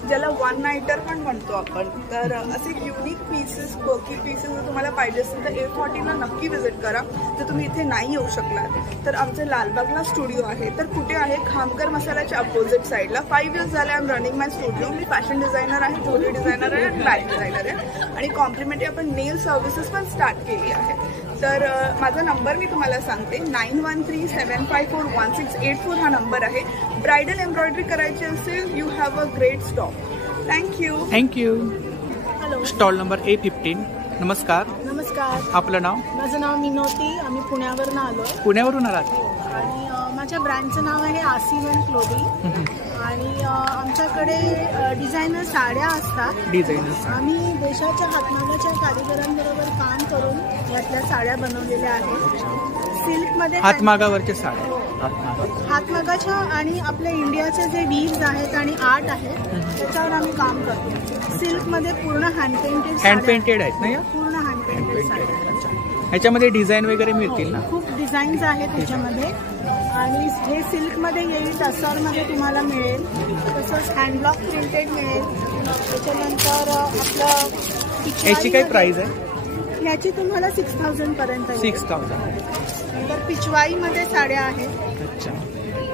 ज्याला वन नाईटर पण म्हणतो आपण. तर असे युनिक पीसेस, बर्की पीसेस जर तुम्हाला पाहिजे असेल तर A14 नक्की व्हिजिट करा. जर तुम्ही इथे नाही येऊ शकलात तर आमचं लालबागला स्टुडिओ आहे. तर कुठे आहे? खामकर मसाल्याच्या अपोजिट साईडला. 5 years झाले I am running my studio. Me fashion designer आहे, ज्वेलरी डिझायनर आहे आणि बॅग डिझायनर आहे. आणि कॉम्प्लिमेंटरी आपण नेल सर्व्हिसेस पण स्टार्ट केली आहे. तर माझा नंबर मी तुम्हाला सांगते, 9137541684 हा नंबर आहे. ब्रायडल एम्ब्रॉयडरी करायची असेल, you have a great stock. Thank you. Hello. Stall number A15. नमस्कार. नमस्कार. आपलं नाव? माझं नाव मिनोती. आम्ही पुण्यावरून आलो. पुण्यावरून आलात? आणि माझ्या ब्रँडचं नाव आहे आसिवन क्लोथिंग. आणि आमच्याकडे डिझायनर साड्या असतात. डिझायनर्स आम्ही देशाच्या हातमागाच्या कारिगरांबरोबर काम करून यातल्या साड्या बनवलेल्या आहेत. सिल्कमध्ये हातमागावरच्या साड्या, हातमागाच्या आणि आपल्या इंडियाचे जे वीव्स आहेत आणि आर्ट आहे त्याच्यावर आम्ही काम करतो. सिल्कमध्ये पूर्ण हँड पेंटेड आहेत ना या? पूर्ण हँड पेंटेड साड्या. ह्याच्यामध्ये डिझाईन वगैरे मिळतील ना? खूप डिझाईन्स आहेत त्याच्यामध्ये. आणि हे सिल्कमध्ये येईल, टसरमध्ये तुम्हाला मिळेल, तसंच हँडब्लॉक प्रिंटेड मिळेल. त्याच्यानंतर आपलं याची काय प्राइस आहे? ह्याची तुम्हाला 6000 पर्यंत. 6000. नंतर पिचवाईमध्ये साड्या आहेत. अच्छा,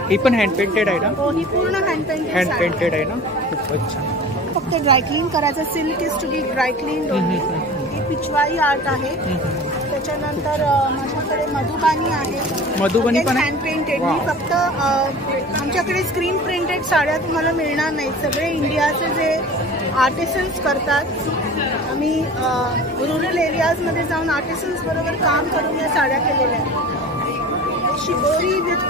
ही पण हँड पेंटेड आहे ना? हो, ही पूर्ण हँड पेंटेड आहे ना? खूपच छान. फक्त ड्रायक्लीन करायचं. Silk is to be dry clean. ही पिचवाई आर्ट आहे. त्याच्यानंतर माझ्याकडे मधुबानी आहे. मधुबानी पण हँड पेंटेड. फक्त आमच्याकडे स्क्रीन प्रिंटेड साड्या तुम्हाला मिळणार नाही. सगळे इंडियाचे जे आर्टिसन्स करतात. आम्ही रुरल एरियाजमध्ये जाऊन आर्टिसन्स बरोबर काम करून या साड्या केलेल्या आहेत. Shibori with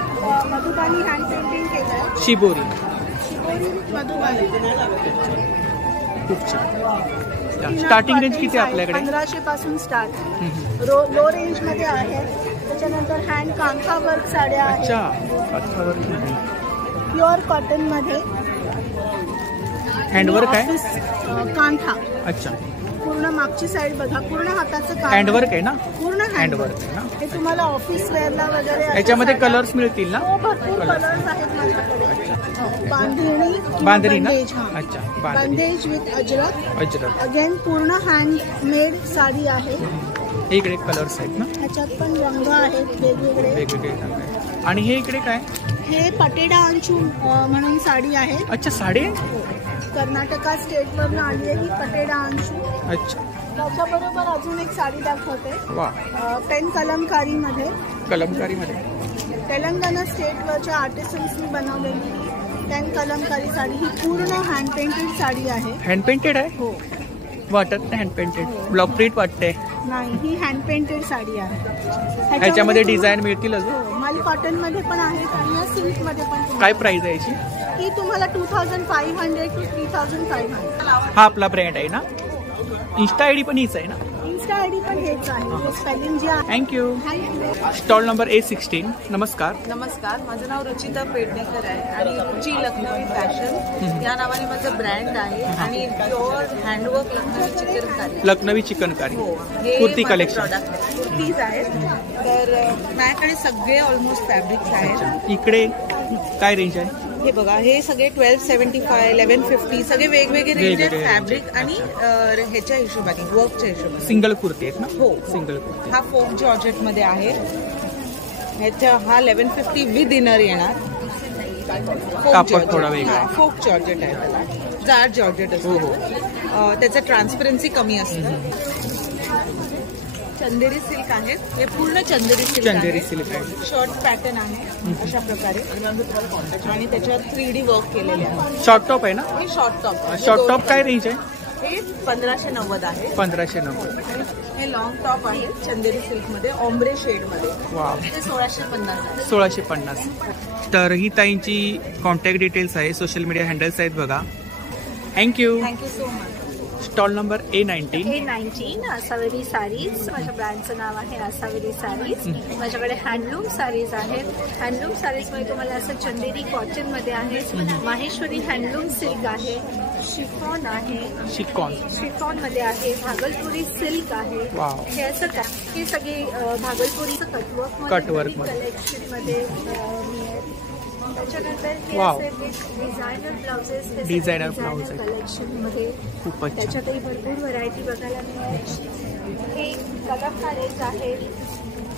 Madhubani hand painting केलं आहे. Shibori with Madhubani. खूप छान. स्टार्टिंग रेंज किती आहे आपल्याकडे? 1500 पासून स्टार्ट. लो रेंज मध्ये आहे. त्याच्यानंतर हँड कांथा वर्क साड्या आहेत. प्युअर कॉटन मध्ये हँडवर्क आहे. कांथा. अच्छा, पूर्ण मागची साईड बघा, पूर्ण हाताचं काम. हँडवर्क आहे ना? पूर्ण हँडवर्क आहे ना? हे तुम्हाला ऑफिस वेअरला वगैरे. याच्यामध्ये कलर्स मिळतील ना? हो, भरपूर कलर्स आहेत माझ्याकडे. बांधणी ना? अच्छा, बांधेज विथ अजरक. अगेन पूर्ण हँडमेड साडी आहे. इकडे कलर्स आहेत ना? ह्याच्यात पण रंग आहेत वेगवेगळे. आणि हे इकडे काय? हे पटेडा अंशू म्हणून साडी आहे. अच्छा, साडी कर्नाटका स्टेटवरून आली आहे ही पटेडा अंशू. अच्छा. त्याच्याबरोबर अजून एक साडी दाखवते. वा. पेन कलमकारीमध्ये. तेलंगणा स्टेटवरच्या आर्टिसन्सनी बनवलेली ही पेन कलमकारी साडी. ही पूर्ण हँड पेंटेड साडी आहे. हँड पेंटेड आहे? हो. वाटत नाही हँड पेंटेड. ब्लॉक प्रिंट वाटते. नाही, ही हँड पेंटेड साडी आहे. ह्याच्यामध्ये डिझाईन मिळतील अजून? माल कॉटन मध्ये पण आहेत आणि सिल्क मध्ये पण. काय प्राइस आहे याची? ही तुम्हाला 2500 to 3500. हा आपला ब्रँड आहे ना? इंस्टा आयडी पण हीच आहे ना? इंस्टा आयडी पण हेच आहे. स्पेलिंग जे आहे. थँक्यू. Stall number A16. नमस्कार. नमस्कार, माझं नाव रुचिता पेडणेकर आहे आणि रुची लखनवी फॅशन या नावाने माझं ब्रँड आहे. आणि pure handwork Lucknowi chikankari. Kurti collection. Kurtis आहेत. तर माझ्याकडे सगळे ऑलमोस्ट फॅब्रिक्स आहेत. इकडे काय रेंज आहे? हे बघा, हे सगळे 1275, 1150 सगळे वेगवेगळे रेंज आहेत फॅब्रिक आणि ह्याच्या हिशोबाने, वर्कच्या हिशोबाने. सिंगल कुर्ती आहेत ना? हो, सिंगल कुर्ती. हा फोक जॉर्जेट मध्ये आहे. ह्याच्या हा 1150 विथ इनर येणार. कापड थोडा वेगळा. फोक जॉर्जेट आहे त्याला. जाड जॉर्जेट असतो. त्याचं ट्रान्सपरन्सी कमी असतं. चंदेरी सिल्क आहे. हे पूर्ण चंदेरी सिल्क आहे. शॉर्ट पॅटर्न आहे अशा प्रकारे आणि त्याच्यावर 3D वर्क केलेले आहे. शॉर्ट टॉप आहे ना? हे शॉर्ट टॉप. शॉर्ट टॉप काय रेंज आहे? हे 1590 आहे. 1590. हे लॉंग टॉप आहे चंदेरी सिल्क मध्ये, ऑम्ब्रे शेड मध्ये. वाव. ते 1650. 1650. तर ही ताईंची कॉन्टॅक्ट डिटेल्स आहे, सोशल मीडिया हँडल्स आहेत बघा. Thank you. Thank you so. Stall number A19. Asavari sarees. माझ्या ब्रँडचं नाव आहे आसावरी साडीज. माझ्याकडे हँडलूम साडीज आहेत. हँडलूम साडीजमध्ये तुम्हाला असं चंदेरी कॉटन मध्ये आहे. माहेश्वरी हँडलूम सिल्क आहे. शिफॉन आहे. शिफॉन मध्ये आहे. भागलपुरी सिल्क आहे. हे असं काय, हे सगळे भागलपुरीचं कटवर्क कलेक्शन मध्ये मिळेल. त्याच्यानंतर डिझायनर ब्लाउज कलेक्शन मध्ये त्याच्यातही भरपूर व्हरायटी बघायला मिळेल. हे कलमकारीज आहेत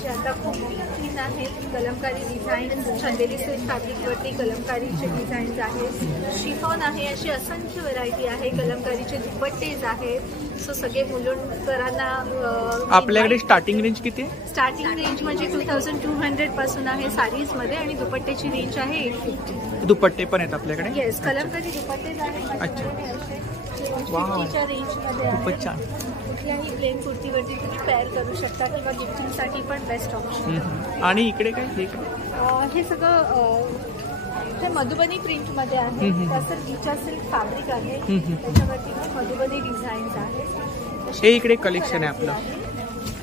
जे आता खूप क्लीन आहेत. कलमकारी डिझाईन चंदेरी सिल्क फॅब्रिकवरती कलमकारीचे डिझाईन्स आहेत. शिफॉन आहे. अशी असंख्य व्हरायटी आहे. कलमकारीचे दुपट्टेज आहेत. सो सगळे मुलुंडकरांना. आपल्याकडे स्टार्टिंग रेंज किती आहे? स्टार्टिंग रेंज म्हणजे 2200 पासून आहे साडीज मध्ये आणि दुपट्ट्याची रेंज आहे 850. दुपट्टे पण आहेत आपल्याकडे? येस, कलमकारी दुपट्टेज आहेत. अच्छा, रेंज मध्ये खूपच छान. कुठल्याही प्लेन कुर्तीवरती तुम्ही पेअर करू शकता किंवा गिफ्टिंगसाठी पण बेस्ट ऑप्शन. आणि इकडे काय? हे सगळं हे मधुबनी प्रिंट मध्ये आहे. त्याचं रिचा सिल्क फॅब्रिक आहे. त्याच्यावरती मधुबनी डिझाईन्स आहेत. हे इकडे कलेक्शन आहे आपलं.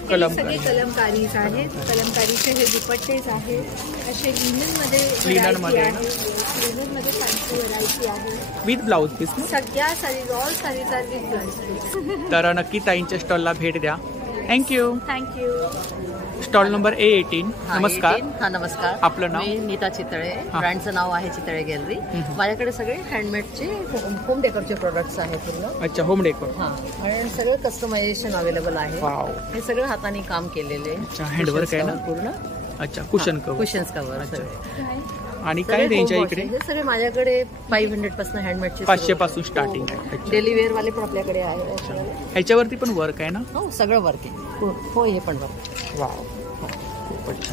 सगळे कलमकारीज आहेत. कलमकारीचे हे दुपट्टेज आहेत. असे लिनन मध्ये फॅन्सी व्हरायटी आहे. With blouse piece. सगळ्या sarees all sarees are with blouse piece. तर नक्की ताईंच्या स्टॉलला भेट द्या. थँक्यू. Stall number A18. नमस्कार. हा नमस्कार. आपलं नाव? मी नीता चितळे. ब्रँडचं नाव आहे चितळे गॅलरी. माझ्याकडे सगळे हँडमेडचे होम डेकोरचे प्रोडक्ट्स आहेत पूर्ण. अच्छा, होम डेकोर. हा, आणि सगळं कस्टमायझेशन अवेलेबल आहे. हे सगळं हाताने काम केलेले. हँडवर्क आहे ना पूर्ण. अच्छा, कुशन कव्हर. कुशन्स कव्हर सगळे. आणि काय रेंज आहे इकडे? हे सगळे माझ्याकडे 500 पासून हँडमेडचे 500 पासून स्टार्टिंग आहे. डेली वेअर वाले पण आपल्याकडे आहे. ह्याच्यावरती पण वर्क आहे ना? हो, सगळं वर्क आहे. हो, हे पण वर्क. वाव,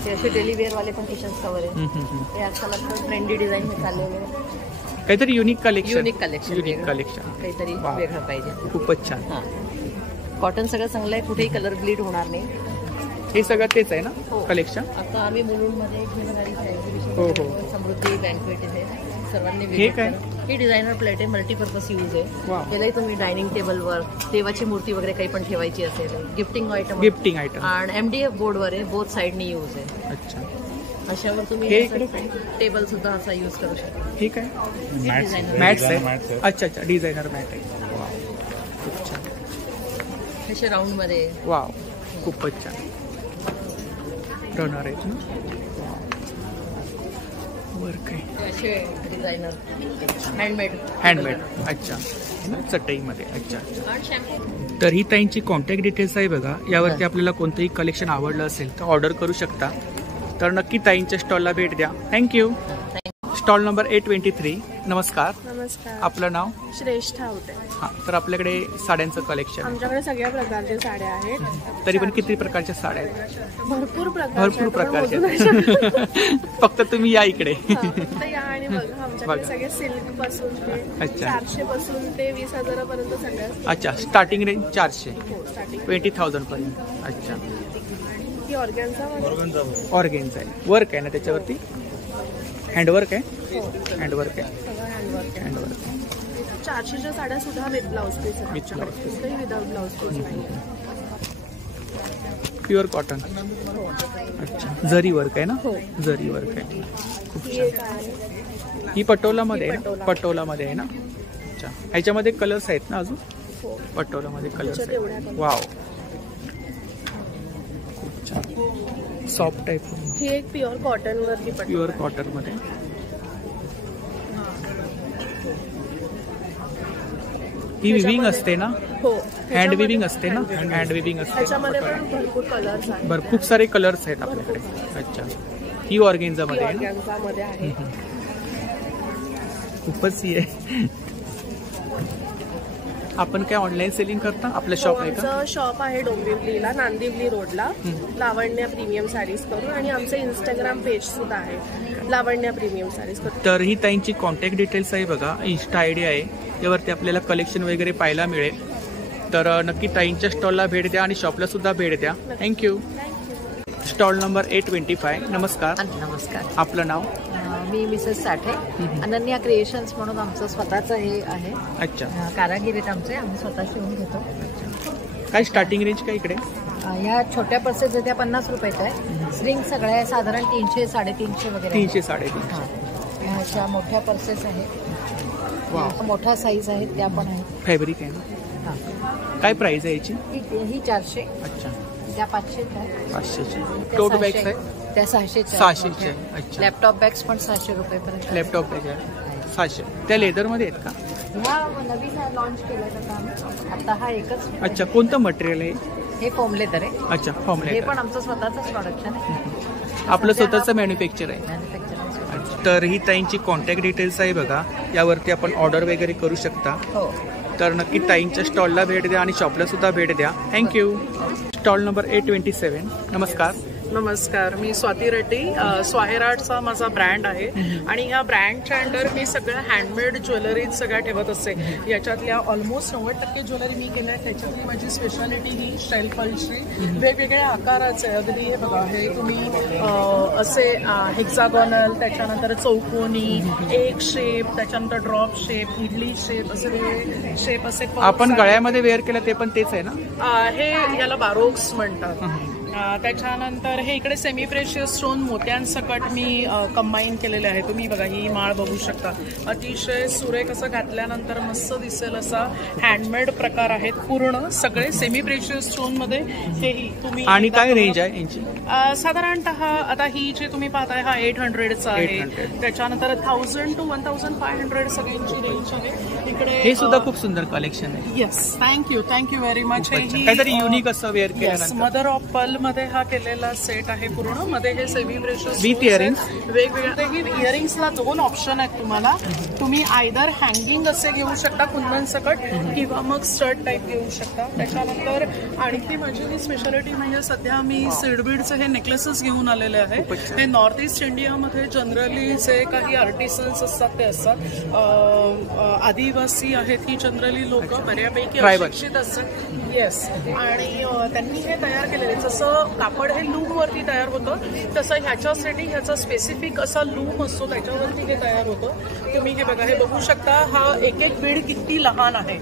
ते असे डेली वेअर वाले पण कुशन्स कव्हर आहे. हे आजकाल ट्रेंडी डिझाईन हे चाललेले. काहीतरी युनिक कलेक्शन. युनिक कलेक्शन काहीतरी वेगळं पाहिजे. खूपच छान. कॉटन सगळं चांगलं आहे. कुठेही कलर ब्लीड होणार नाही. हे सगळं तेच आहे ना कलेक्शन? आता आम्ही मुलुंडमध्ये समृद्धी बँकवेट आहे. सर्वांनी हे काय? ही डिझायनर प्लेट आहे. मल्टीपर्पज यूज आहे. यालाही तुम्ही डायनिंग टेबलवर देवाची मूर्ती वगैरे काही पण ठेवायची असेल. गिफ्टिंग आयटम आणि MDF बोर्डवर आहे. बोथ साईडनी यूज आहे. अच्छा, अशावर तुम्ही टेबल सुद्धा असा यूज करू शकता. ठीक आहे. मॅट्स आहे. अच्छा, डिझायनर मॅट आहे. खूप छान. असे राऊंड मध्ये. वाव, खूपच छान. रनर आहेत ना. वर्क आहे. असे डिझायनर हँडमेड. अच्छा, चटईमध्ये. अच्छा, तर ही ताईंची कॉन्टॅक्ट डिटेल्स आहे बघा. यावरती आपल्याला कोणतंही कलेक्शन आवडलं असेल तर ऑर्डर करू शकता. तर नक्की ताईंच्या स्टॉलला भेट द्या. थँक्यू. Stall number A23. नमस्कार. आपलं नाव? श्रेष्ठ होते. हा, तर आपल्याकडे साड्यांचं कलेक्शन. आमच्याकडे सगळ्या प्रकारच्या साड्या आहेत. तरी पण किती प्रकारच्या साड्या आहेत? भरपूर प्रकारच्या. फक्त तुम्ही या इकडे. आणि बघा, आमच्याकडे सगळे सिल्क पासून ते 400 पासून ते 20,000 पर्यंत सगळं. अच्छा, स्टार्टिंग रेंज 400. 20,000 पर्यंत. अच्छा, ऑर्गेन्झा आहे. वर्क आहे ना त्याच्यावरती? हँडवर्क आहे. हँडवर्क आहे. 400च्या साड्या सुद्धा with blouse piece. Without blouse piece. Pure cotton. अच्छा, जरी वर्क आहे ना? जरी वर्क आहे. खूप छान. ही पटोलामध्ये आहे. पटोलामध्ये आहे ना? अच्छा, ह्याच्यामध्ये कलर्स आहेत ना अजून? पटोलामध्ये कलर्स आहेत. वाव, खूप छान. Soft type. ही एक प्युअर कॉटन वरती. प्युअर कॉटन मध्ये. ही विविंग असते ना? हो, हँड विविंग असते ना? हँड विविंग असते. त्याच्यामध्ये पण भरपूर कलर्स आहेत. खूप सारे कलर्स आहेत आपल्याकडे. अच्छा, ही ऑर्गेन्झा मध्ये आहे. खूपच ही आहे. आपण काय ऑनलाईन सेलिंग करता? आपलं शॉप आहे का? शॉप आहे डोंबिवलीला, नांदिवली रोडला, लावण्या प्रीमियम साडीज करून. आणि आमचं इंस्टाग्राम पेज सुद्धा आहे, लावण्या प्रीमियम साडीज करून. तर ही ताईंची कॉन्टॅक्ट डिटेल्स आहे बघा. इंस्टा आयडी आहे. यावरती आपल्याला कलेक्शन वगैरे पाहायला मिळेल. तर नक्की ताईंच्या स्टॉलला भेट द्या आणि शॉपला सुद्धा भेट द्या. थँक्यू. Stall number A25. नमस्कार. आपलं नाव? मी मिसेस साठे. अनन्या क्रिएशन्स म्हणून आमचं स्वतःचं हे आहे. अच्छा, कारागीर आहेत आमचे. आम्ही स्वतः शिवून घेतो. काय स्टार्टिंग रेंज काय इकडे? या छोट्या पर्सेस त्या 50 रुपयाच्या आहे. स्ट्रिंग सगळ्या साधारण 300, 350 वगैरे. 300, 350. अशा मोठ्या पर्सेस आहेत. मोठा साईज आहेत त्या पण आहेत. फॅब्रिक आहे ना? काय प्राइस आहे याची? ही 400. अच्छा, त्या 500. 500. टोट बॅग्स आहे त्या 600. 600. अच्छा, लॅपटॉप बॅग्स पण 600 रुपयेपर्यंत. लॅपटॉप बॅग आहे 600. त्या लेदर मध्ये आहेत का? ह्या नवीन लॉन्च केलं आता. हा एकच. अच्छा, कोणतं मटेरियल आहे? हे फोम लेदर आहे. अच्छा, फोम लेदर. हे पण आमचं स्वतःच प्रोडक्शन आहे. आपलं स्वतःचं मॅन्युफॅक्चर आहे. तर ही ताईंची कॉन्टॅक्ट डिटेल्स आहे बघा. यावरती आपण ऑर्डर वगैरे करू शकता. तर नक्की ताईंच्या स्टॉलला भेट द्या आणि शॉपला सुद्धा भेट द्या. थँक्यू. Stall number A27. नमस्कार. नमस्कार, मी स्वाती रेड्डी. स्वाहेर आर्टचा माझा ब्रँड आहे आणि ह्या ब्रँडच्या अंडर मी सगळं हँडमेड ज्वेलरी सगळ्या ठेवत असते. याच्यातल्या ऑलमोस्ट 90% ज्वेलरी मी केल्या आहे. त्याच्यातली माझी स्पेशालिटी ही शेल्फ पल्स्ट्री वेगवेगळ्या आकाराचे. अगदी हे बघा, हे तुम्ही असे हेक्सागॉनल, त्याच्यानंतर चौकोनी, एक शेप, त्याच्यानंतर ड्रॉप शेप, इडली शेप, असे शेप असे आपण गळ्यामध्ये वेअर केलं ते पण तेच आहे ना? हे याला बारोक्स म्हणतात. त्याच्यानंतर हे इकडे सेमी प्रेशियस स्टोन मोत्यांसकट मी कंबाईन केलेले आहे. तुम्ही बघा ही माळ बघू शकता, अतिशय सुरेख असं घातल्यानंतर मस्त दिसेल असा हँडमेड प्रकार आहेत पूर्ण सगळे सेमी प्रेशियस स्टोन मध्ये. हेही तुम्ही आणि काय रेंज आहे यांची? साधारणतः आता ही जे तुम्ही पाहताय हा 800चा आहे. त्याच्यानंतर 1000 to 1500 सगळ्यांची रेंज आहे इकडे. हे सुद्धा खूप सुंदर कलेक्शन आहे. Yes, thank you very much. काहीतरी युनिक असं वेअर केलं. मदर ऑफ पर्ल मध्ये हा केलेला सेट आहे पूर्ण. मध्ये हे सेमी प्रेशियस विथ इयरिंग्स वेगवेगळ्या. इयरिंग्सला 2 ऑप्शन आहेत तुम्हाला. तुम्ही आयदर हँगिंग असे घेऊ शकता कुंदन सकट किंवा मग स्टड टाईप घेऊ शकता. त्याच्यानंतर आणखी माझी स्पेशालिटी म्हणजे सध्या मी सीडबीडचे हे नेकलेसेस घेऊन आलेले आहे. हे नॉर्थ ईस्ट इंडियामध्ये जनरली जे काही आर्टिसन्स असतात ते असतात. आदिवासी आहेत ही जनरली लोक बऱ्यापैकी अशिक्षित असतात. येस, आणि त्यांनी हे तयार केलेले. जसं कापड हे लूम वरती तयार होतं तसं ह्याच्यासाठी ह्याचा स्पेसिफिक असा लूम असतो त्याच्यावरती हे तयार होतं. तुम्ही हे बघा, हे बघू शकता. हा एक एक बीड किती लहान आहे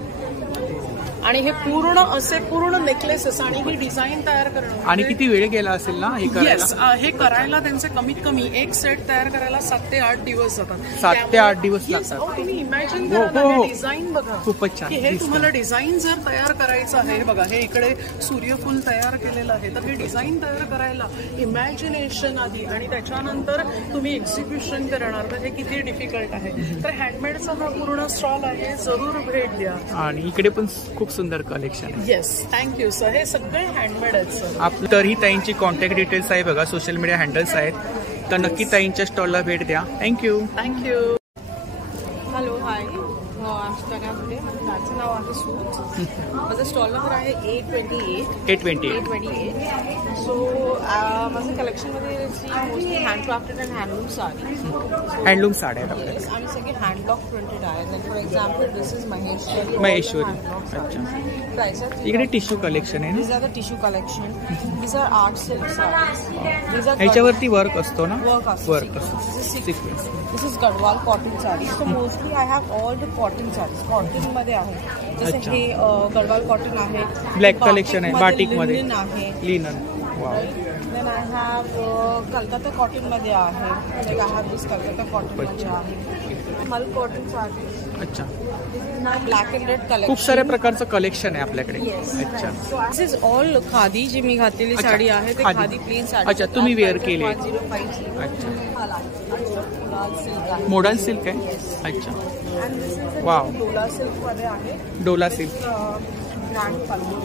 आणि हे पूर्ण असे पूर्ण नेकलेसेस आणि ही डिझाईन तयार करणं. आणि किती वेळ गेला असेल ना हे करायला? हे करायला त्यांचे कमीत कमी एक सेट तयार करायला 7 ते 8 दिवस जातात. 7 ते 8 दिवस लागतात. तुम्ही इमॅजिन करा, डिझाईन बघा. खूपच छान. हे तुम्हाला डिझाईन जर तयार करायचं आहे, बघा हे इकडे सूर्यफूल तयार केलेलं आहे. तर हे डिझाईन तयार करायला इमॅजिनेशन आधी आणि त्याच्यानंतर तुम्ही एक्झिक्युशन करणार, तर हे किती डिफिकल्ट आहे. तर हँडमेडचा हा पूर्ण स्टॉल आहे, जरूर भेट द्या. आणि इकडे पण खूप सुंदर कलेक्शन आहे. Yes, thank you sir. हे सगळे हँडमेड आहेत सर. आपलं तरी ताईंची कॉन्टॅक्ट डिटेल्स आहे बघा, सोशल मीडिया हँडल्स आहेत, तर नक्की ताईंच्या स्टॉलला भेट द्या. थँक्यू. हॅलो, हाय, आमच्या माझं नाव आहे सूट. माझं स्टॉल नंबर आहे 828. सो माझं कलेक्शनमध्ये mostly handcrafted and handloom sari. Handloom साड्या आम्ही सगळे हँडब्लॉक प्रिंटेड आहेत. For example this is Maheshwari. अच्छा, इकडे टिश्यू कलेक्शन आहे. This are the tissue collection. This are art silk sarees. ह्याच्यावरती वर्क असतो ना? वर्क असतो. This is Gadwal cotton sari. So mostly I have all the cotton sarees. Cotton मध्ये आहे जसं हे गडवाल कॉटन आहे. ब्लॅक कलेक्शन आहे, बाटिक मध्ये आहे, linen. Then I have Calcutta cotton मध्ये आहे. I have this Calcutta cotton मध्ये आहे. मल कॉटन साडी. अच्छा, ब्लॅक अँड रेड कलेक्शन. खूप साऱ्या प्रकारचं कलेक्शन आहे आपल्याकडे. अच्छा, दिस इज ऑल खादी. जी मी घातलेली साडी आहे ते खादी प्लेन साडी. अच्छा, तुम्ही वेअर केली. 1050. अच्छा, मोडल सिल्क आहे. अच्छा, वाव. डोला सिल्क मध्ये आहे. डोला सिल्क. ब्रँड पल्लू.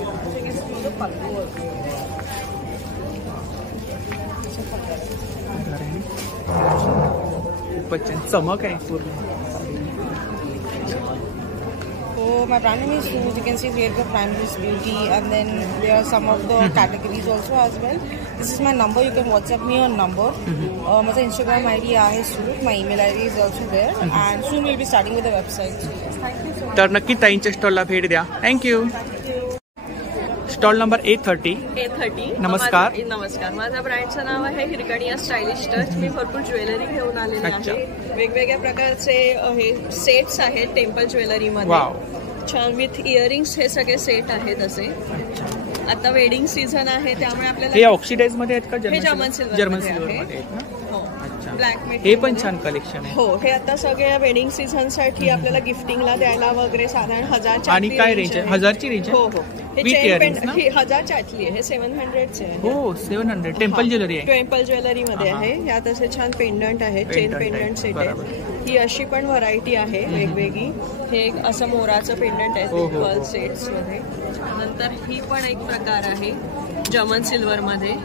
खूपच छान चमक आहे पूर्ण. My brand name is Sue. You can see here the Primaries Beauty, and then there are some of the categories also as well. This is my number. You can WhatsApp me on number. My Instagram ID is Sue. My email ID is also there, and soon we'll be starting with the website. Thank you so much. तर नक्की ताईंच्या स्टॉलला भेट द्या. Thank you. Stall number 830. नमस्कार. नमस्कार. माझ्या ब्रँडचं नाव आहे हिरकणिया स्टायलिश टच. मी भरपूर ज्वेलरी घेऊन आलेली आहे. वेगवेगळ्या प्रकारचे हे सेट्स आहेत टेम्पल ज्वेलरी मध्ये. छान विथ इयरिंग्स हे सगळे सेट आहेत असे. आता वेडिंग सीझन आहे त्यामुळे आपल्याला हे ऑक्सिडाइज मध्ये आहेत का? जर्मन सिल्वर मध्ये आहेत. ब्लॅक हे पण छान कलेक्शन आहे. हो, हे आता सगळ्या वेडिंग सीझन साठी आपल्याला गिफ्टिंगला द्यायला वगैरे साधारण 1000. आणि काय रेंज आहे? 1000ची रेंज आहे. हो हो, हे 1000ची आहे. हे 700चे आहे. हो, 700. टेम्पल ज्वेलरी आहे. टेम्पल ज्वेलरी मध्ये आहे. यात असे छान पेंडंट आहे, चेन पेंडंट सेट आहे. ही अशी पण व्हरायटी आहे वेगवेगळी. हे एक असं मोराचं पेंडंट आहे पर्ल सेट्स मध्ये. नंतर ही पण एक प्रकार आहे जर्मन सिल्वर मध्ये.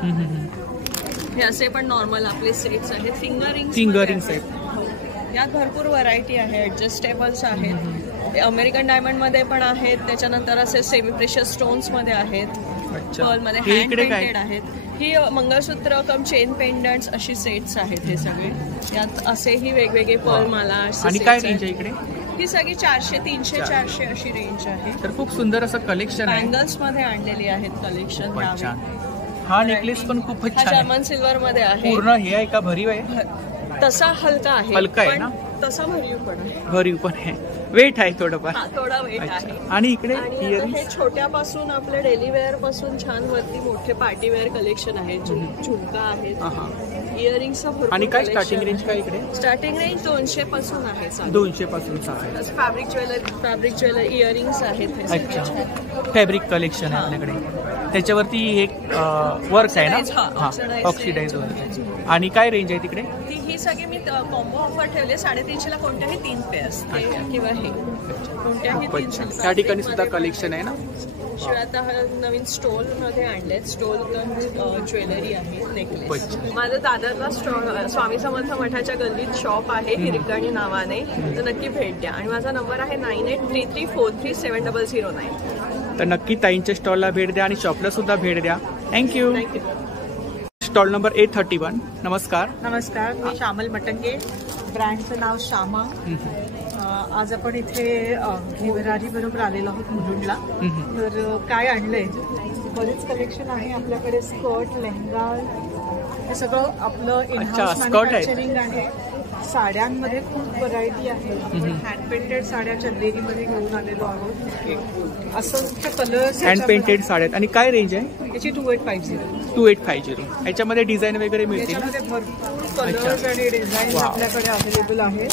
हे असे पण नॉर्मल आपले सेट्स आहेत. Fingering set. यात भरपूर व्हरायटी आहे. ऍडजस्टेबल्स आहेत. अमेरिकन डायमंड मध्ये पण आहेत. त्याच्यानंतर असे सेमी प्रेशियस स्टोन्स मध्ये आहेत. पर्ल मध्ये हँड पेंटेड आहेत. ही मंगळसूत्र कम चेन पेंडंट्स अशी सेट्स आहेत हे सगळे. यात असेही वेगवेगळे पर्ल माला. आणि काय रेंज आहे इकडे? ही सगळी 400, 300, 400 अशी रेंज आहे. तर खूप सुंदर असं कलेक्शन आहे. बँगल्स मध्ये आणलेली आहेत कलेक्शन. हा नेकलेस पण खूपच हा छान आहे. जर्मन सिल्वर मध्ये आहे. पूर्ण हे आहे का भरीव आहे? तसा हलका आहे. हलका आहे पण ना? तसा भरीव पण आहे. भरीव पण आहे, वेट आहे थोडंफार. हा, थोडा वेट आहे. आणि इकडे आणि आता इयरिंग हे छोट्यापासून आपले डेली वेअर पासून छान वरती मोठे पार्टी वेअर कलेक्शन आहे. झुमका आहेत, इयरिंग्स आणि काय स्टार्टिंग रेंज काय इकडे? स्टार्टिंग रेंज 200 पासून आहे. 200 पासून आहे. फॅब्रिक ज्वेलरी इयरिंग्स आहेत. अच्छा, फॅब्रिक कलेक्शन आहे आपल्याकडे. त्याच्यावरती एक वर्क आहे ना, ऑक्सिडाइज वर्क. आणि काय रेंज आहे तिकडे? ही सगळी मी कॉम्बो ऑफर ठेवले. 350 ला कोणत्याही 3 पेअर्स किंवा हे कोणत्याही 300. त्या ठिकाणी सुद्धा कलेक्शन आहे ना. शिवाय आता नवीन स्टोल मध्ये आणलेत. स्टोल ज्वेलरी आहे, नेकलेस. माझं दादरला स्वामी समर्थ मठाच्या गल्लीत शॉप आहे, हिरकणी नावाने. तर नक्की भेट द्या. आणि माझा नंबर आहे 9833437009. तर नक्की ताईंच्या स्टॉलला भेट द्या आणि शॉपला सुद्धा भेट द्या. थँक्यू. Stall number A31. नमस्कार. नमस्कार, मी श्यामल मटंगे, ब्रँडचं नाव श्यामा. आज आपण इथे घेवरारी बरोबर आलेलो आहोत मुलुंडला. तर काय आणलंय, बरेच कलेक्शन आहे आपल्याकडे. स्कर्ट, लेहंगा, हे सगळं आपलं इनहाऊस मॅन्युफॅक्चरिंग आहे. साड्यांमध्ये खूप व्हरायटी आहे. हँड पेंटेड साड्या चंदेरीमध्ये घेऊन आलेलो आहोत. असंख्य कलर्स हँड पेंटेड साड्यात. आणि काय रेंज आहे याची? 2850. 2850. याच्यामध्ये डिझाईन वगैरे मिळतील? याच्यामध्ये भरपूर कलर्स आणि डिझाईन आपल्याकडे अवेलेबल आहेत.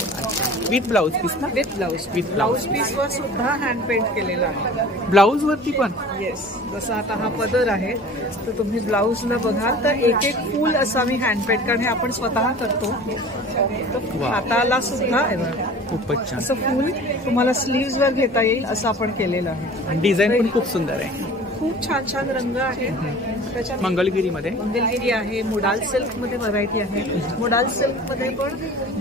विथ ब्लाऊज पीस ना? With blouse. ब्लाऊज पीसवर सुद्धा हँड पेंट केलेलं आहे. ब्लाऊज वरती पण? येस. जसं आता हा पदर आहे, तर तुम्ही ब्लाऊजला बघाल तर एक एक फुल असं आम्ही हँड पेंट, कारण हे आपण स्वतः करतो. हाताला सुद्धा खूपच छान असं फुल तुम्हाला स्लीव्ज वर घेता येईल असं आपण केलेलं आहे. डिझाईन पण खूप सुंदर आहे. खूप छान छान रंग आहे त्याच्यात. मंगलगिरीमध्ये मंगलगिरी आहे. मोडाल सिल्क मध्ये व्हरायटी आहे. मोडाल सिल्क मध्ये पण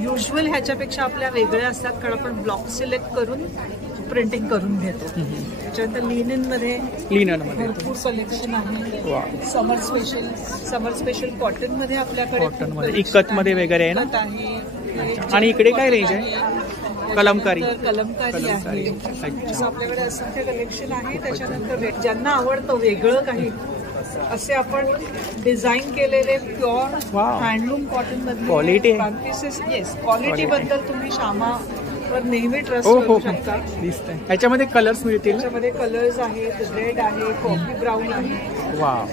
युजल ह्याच्यापेक्षा आपल्या वेगळ्या असतात, कारण आपण ब्लॉक सिलेक्ट करून प्रिंटिंग करून घेतो. त्याच्यानंतर लिनन मध्ये भरपूर कलेक्शन आहे. समर स्पेशल कॉटन मध्ये आपल्याकडे इकत मध्ये वगैरे आहे ना. आणि इकडे काय रेंज आहे? कलमकारी आहे. असं आपल्याकडे असंख्य कलेक्शन आहे. त्याच्यानंतर ज्यांना आवडतं वेगळं काही असे आपण डिझाईन केलेले प्युअर हँडलूम कॉटन मध्ये क्वालिटी. येस, क्वालिटी बद्दल तुम्ही श्यामा वर नेहमी ट्रस्ट करू शकता. याच्यामध्ये कलर्स मिळतील? याच्यामध्ये कलर्स आहेत. रेड आहे, कॉफी ब्राऊन आहे. वा,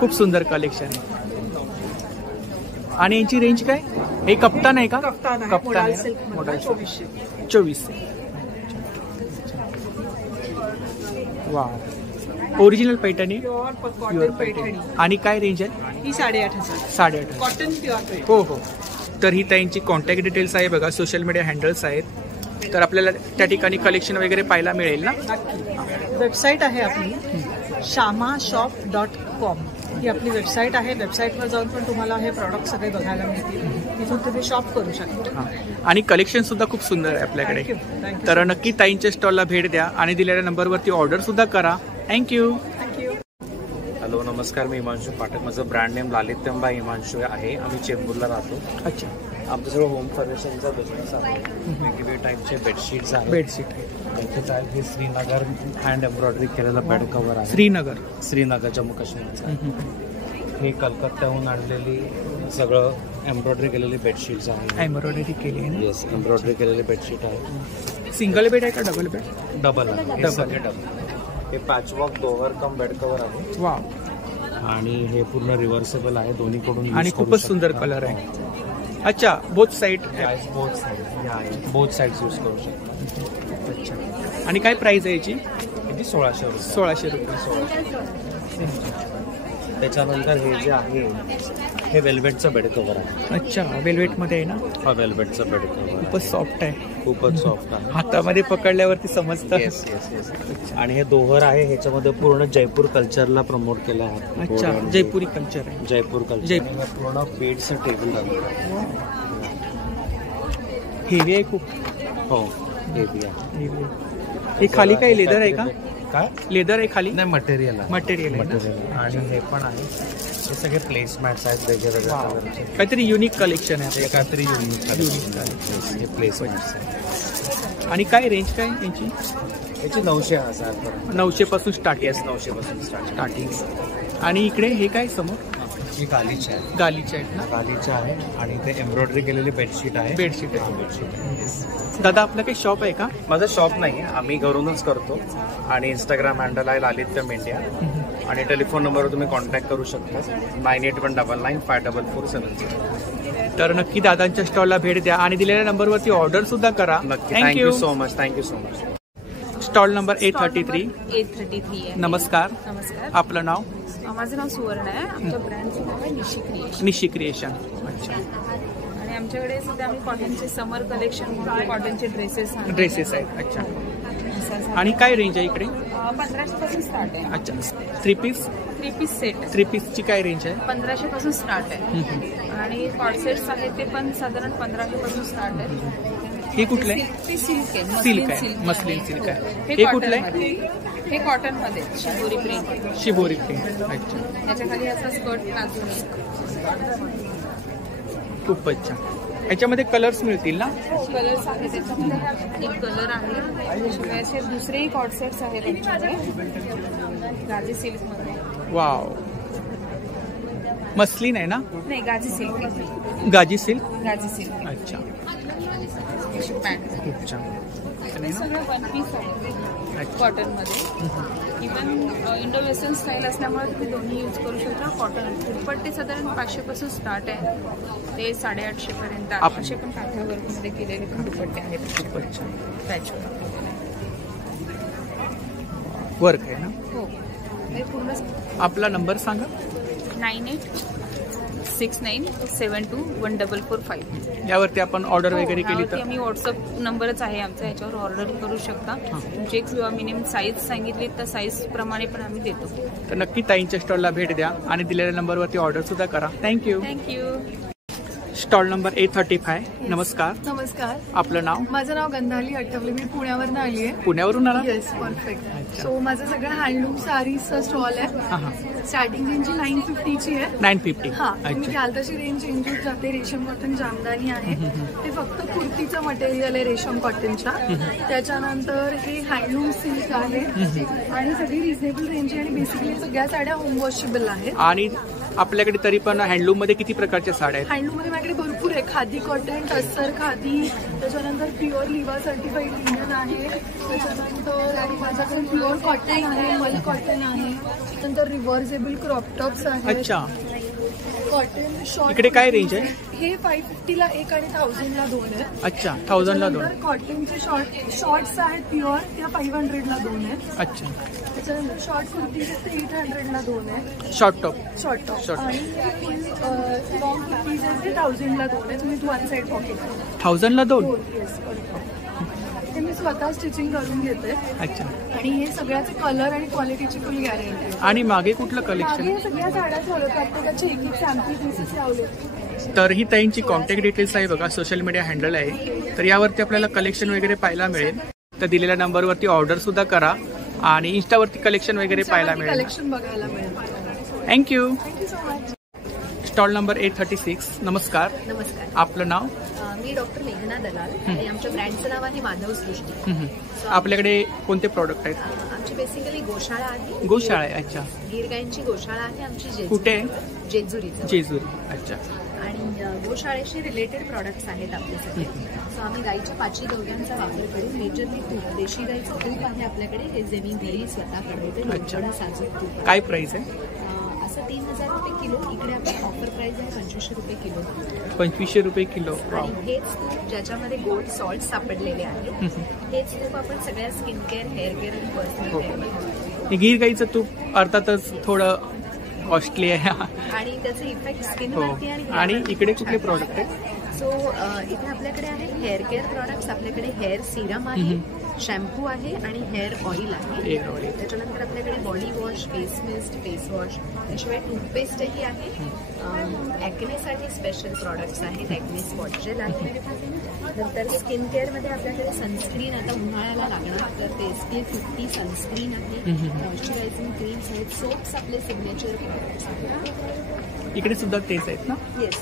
खूप सुंदर कलेक्शन आहे. आणि यांची रेंज काय? हे कप्तान आहे का? कप्तान आहे. मोडाल सिल्क मध्ये 2400. वा, ओरिजिनल पैठणी. प्युअर पैठणी. आणि काय रेंज आहे? ही 8500. 8500 कॉटन प्युअर. हो हो. तर ही ताईंची कॉन्टॅक्ट डिटेल्स आहे बघा, सोशल मीडिया हँडल्स आहेत. तर आपल्याला त्या ठिकाणी कलेक्शन वगैरे पाहायला मिळेल ना. वेबसाईट आहे आपली shamashop.com. ही आपली वेबसाईट आहे. वेबसाईटवर जाऊन पण तुम्हाला हे प्रॉडक्ट सगळे बघायला मिळतील. तिथून तुम्ही शॉप करू शकता. आणि कलेक्शन सुद्धा खूप सुंदर आहे आपल्याकडे. तर नक्की ताईंच्या स्टॉलला भेट द्या आणि दिलेल्या नंबरवरती ऑर्डर सुद्धा करा. थँक्यू. हॅलो, नमस्कार. मी हिमांशू पाठक. माझं ब्रँड नेम लालित्यंबा हिमांशू आहे. आम्ही चेंबूरला राहतो. अच्छा. आमचं सगळं होम फर्निचरचा बिझनेस आहे. वेगवेगळे टाईपचे बेडशीट्स आहेत. बेडशीट हे श्रीनगर हँड एम्ब्रॉयडरी केलेलं बेड कव्हर आहे. श्रीनगर जम्मू काश्मीरचं. हे कलकत्त्याहून आणलेली सगळं एम्ब्रॉयडरी केलेली बेडशीट्स आहे. एम्ब्रॉयडरी केली आहे? येस, एम्ब्रॉयडरी केलेली बेडशीट आहे. सिंगल बेड आहे का डबल बेड? डबल आहे. हे पॅचवॉक दोहर कम बेड कव्हर आहे. वा. आणि हे पूर्ण रिव्हर्सेबल आहे दोन्ही आणि खूपच सुंदर कलर आहे. अच्छा, both side both sides use करू शकता. अच्छा. आणि काय प्राइस आहे याची? 1600 रुपये. त्याच्यानंतर हे जे आहे हे वेल्वेटचं बेड कव्हर आहे. अच्छा, वेल्वेट मध्ये आहे ना. हा, वेल्वेटचं बेड कव्हर खूपच सॉफ्ट आहे. खूपच सॉफ्ट आहे. हातामध्ये पकडल्यावरती समजतं. Yes yes yes. आणि हे दोहर आहे, ह्याच्यामध्ये पूर्ण जयपूर कल्चरला प्रमोट केलं आहे. अच्छा, जयपुरी कल्चर आहे. जयपूर कल्चर. पूर्ण बेडचं टेबल आहे. हेवी आहे खूप. हो, हेवी आहे. हे खाली काय लेदर आहे का? काय लेदर आहे खाली? नाही, मटेरियल आहे. मटेरियल. आणि हे पण आहे. हे सगळे प्लेसमॅट्स आहेत वेगवेगळ्या कलरचे. काहीतरी युनिक कलेक्शन आहे. काहीतरी युनिक प्लेसमॅट्स. आणि काय रेंज काय यांची? याची 900,000 पर्यंत. 900 पासून स्टार्ट. येस, 900 पासून स्टार्टिंग. आणि इकडे हे काय समोर? ही गालीचे आहे. गालीचे आहेत ना? गालीचे आहे आणि ते एम्ब्रॉयडरी केलेली बेडशीट आहे. बेडशीट आहे. बेडशीट. दादा आपलं काही शॉप आहे का? माझं शॉप नाही आहे, आम्ही घरूनच करतो आणि इंस्टाग्राम हँडल आहे लालित्य मेंढ्या आणि टेलिफोन नंबरवर तुम्ही कॉन्टॅक्ट करू शकता 9819954470. तर नक्की दादांच्या स्टॉलला भेट द्या आणि दिलेल्या नंबरवरती ऑर्डर सुद्धा करा. नक्की. Thank you you much. Thank you you so. Stall number 833. 833 आहे. नमस्कार. नमस्कार. आपलं नाव? माझं नाव सुवर्ण आहे. आमच्या ब्रँडचं नाव आहे निशी क्रिएशन. निशी क्रिएशन. अच्छा. आणि आमच्याकडे सध्या आम्ही कॉटनचे समर कलेक्शन म्हणून कॉटनचे ड्रेसेस आहेत. अच्छा. आणि काय रेंज आहे इकडे? 1500 पासून स्टार्ट आहे. अच्छा. 3 पीस सेट. 3 पीसची काय रेंज आहे? 1500 पासून स्टार्ट आहे. आणि कॉट सेट्स आहेत ते पण साधारण 1500 पासून स्टार्ट आहे. हे कुठलं आहे? ते सिल्क आहे. सिल्क आहे. मस्लिन सिल्क आहे. हे कुठलं आहे? हे कॉटन मध्ये शिबोरी प्रिंट. Shibori print. अच्छा. याच्या खाली असा स्कर्ट प्लाझो. खूपच छान. याच्यामध्ये कलर्स मिळतील ना? कलर्स आहेत त्याच्यामध्ये. एक कलर आहे. त्याशिवाय असे दुसरेही कॉट सेट्स आहेत आमच्याकडे गाजी सिल्क मध्ये. वाव. मस्लिन आहे ना? नाही, गाजी सिल्क. गाजी सिल्क. गाजी सिल्क. अच्छा. पॅन्ट. खूप छान. हे सगळं 1 पीस आहे कॉटन मध्ये. इव्हन इंडो वेस्टर्न स्टाईल असल्यामुळे तुम्ही दोन्ही यूज करू शकता. कॉटन दुपट्टे साधारण 500 पासून स्टार्ट आहे ते 850 पर्यंत. असे पण काठ्या वर्कमध्ये केलेले पण दुपट्टे आहेत. पॅच वर्क आहे ना? हो. हे पूर्ण. आपला नंबर सांगा. 9869721445. यावरती आपण ऑर्डर वगैरे केली तर? आम्ही व्हॉट्सअप नंबरच आहे आमचा, याच्यावर ऑर्डर करू शकता. तुमची एक मिनिमम साईज सांगितली तर साईज प्रमाणे पण आम्ही देतो. तर नक्की ताईंच्या स्टॉलला भेट द्या आणि दिलेल्या नंबरवरती ऑर्डर सुद्धा करा. थँक्यू. Stall number 835. नमस्कार. नमस्कार. आपलं नाव? माझं नाव गंधाली अठ्ठवले. मी पुण्यावरून आली आहे. पुण्यावरून आला? Yes, perfect. सो माझं सगळं हँडलूम साडीजचा स्टॉल आहे. स्टार्टिंग रेंज 950ची आहे. 950. हा. तुम्ही घ्याल तशी रेंज चेंज होत जाते. रेशम कॉटन जामदानी आहे. ते फक्त कुर्तीचं मटेरियल आहे रेशम कॉटनच्या. त्याच्यानंतर हे हँडलूम सिल्क आहे आणि सगळी रिझनेबल रेंज आहे आणि बेसिकली सगळ्या साड्या होम वॉशेबल आहेत. आणि आपल्याकडे तरी पण हँडलूम मध्ये किती प्रकारच्या साड्या आहेत? हँडलूम मध्ये माझ्याकडे भरपूर आहे. खादी कॉटन, टस्सर खादी, त्याच्यानंतर प्युअर लिवा सर्टिफाईड लिनन आहे. त्याच्यानंतर माझ्याकडे प्युअर कॉटन आहे, मल कॉटन आहे. नंतर रिव्हर्सेबल क्रॉप टॉप्स आहेत. अच्छा. Cotton short. इकडे काय रेंज आहे? हे 550ला एक आणि 1000ला 2 आहे. अच्छा. 1000ला 2. कॉटनचे शॉर्ट्स आहेत प्युअर, त्या 500ला 2 आहेत. अच्छा. त्याच्यानंतर शॉर्ट कुर्तीज ते 800ला 2 आहे. Short top. आणि लॉंग कुर्तीज आहेत ते 1000ला 2 आहेत. तुम्ही 1 साइड पॉकेट. 1000ला 2? ते मी स्वतः स्टिचिंग करून घेते. अच्छा. आणि हे सगळ्याचे कलर आणि क्वालिटीची फुल गॅरंटी. आणि मागे कुठलं कलेक्शन? मागे सगळ्या साड्या ठेवल्या, प्रत्येकाचे एक सॅम्पल पीसेस लावले. तर ही ताईंची कॉन्टॅक्ट डिटेल्स आहे बघा, सोशल मीडिया हँडल आहे. तर यावरती आपल्याला कलेक्शन वगैरे पाहायला मिळेल. तर दिलेल्या नंबरवरती ऑर्डर सुद्धा करा आणि इन्स्टावरती कलेक्शन वगैरे पाहायला मिळेल. कलेक्शन बघायला मिळेल. Thank you. Thank you so. Stall number 836. नमस्कार. नमस्कार. आपलं नाव? मी डॉक्टर मेघना दलाल आणि आमच्या ब्रँडचं नाव आहे माधव सृष्टी. आपल्याकडे कोणते प्रोडक्ट आहेत? आमची बेसिकली गोशाळा आहे. गोशाळा आहे. अच्छा. गीर गायींची गोशाळा आहे आमची. कुठे? जेजुरी. अच्छा. आणि गोशाळेशी रिलेटेड प्रॉडक्ट्स आहेत आपल्यासाठी. सो आम्ही गाईच्या पाची दोघ्यांचा वापर करून मेजरली तूप, देशी गाईचं तूप आहे आपल्याकडे. हे जे मी घरी स्वतः बनवते. लोणचं साजूक तूप. काय प्राइस आहे? असं 3000 रुपये किलो. इकडे आपली ऑफर प्राइस आहे 2500 रुपये किलो. 2500 रुपये किलो. आणि हेच तूप ज्याच्यामध्ये गोल्ड सॉल्ट सापडलेले आहेत, हेच तूप आपण सगळ्या स्किन केअर, हेअर केअर आणि पर्सनल केअर. गीर गाईचं तूप अर्थातच थोडं कॉस्टली आहे आणि त्याचे इफेक्ट स्किन हो. आणि इकडे कुठले प्रॉडक्ट आहेत? सो इथे आपल्याकडे आहे हेअर केअर प्रॉडक्ट्स. आपल्याकडे हेअर सिरम आहे, शॅम्पू आहे आणि हेअर ऑइल आहे. त्याच्यानंतर आपल्याकडे body wash, face mist, face wash, त्याशिवाय टूथपेस्टही आहे. ॲक्नेसाठी स्पेशल प्रॉडक्ट्स आहेत. ॲक्ने स्पॉट जेल आहे. नंतर स्किन केअरमध्ये आपल्याकडे सनस्क्रीन आता उन्हाळ्याला लागणार, तर ते SPF 50 सनस्क्रीन आहे. मॉइश्चरायझिंग क्रीम्स आहेत. सोप्स आपले सिग्नेचर प्रॉडक्ट्स आहेत. इकडे सुद्धा तेच आहेत ना? येस.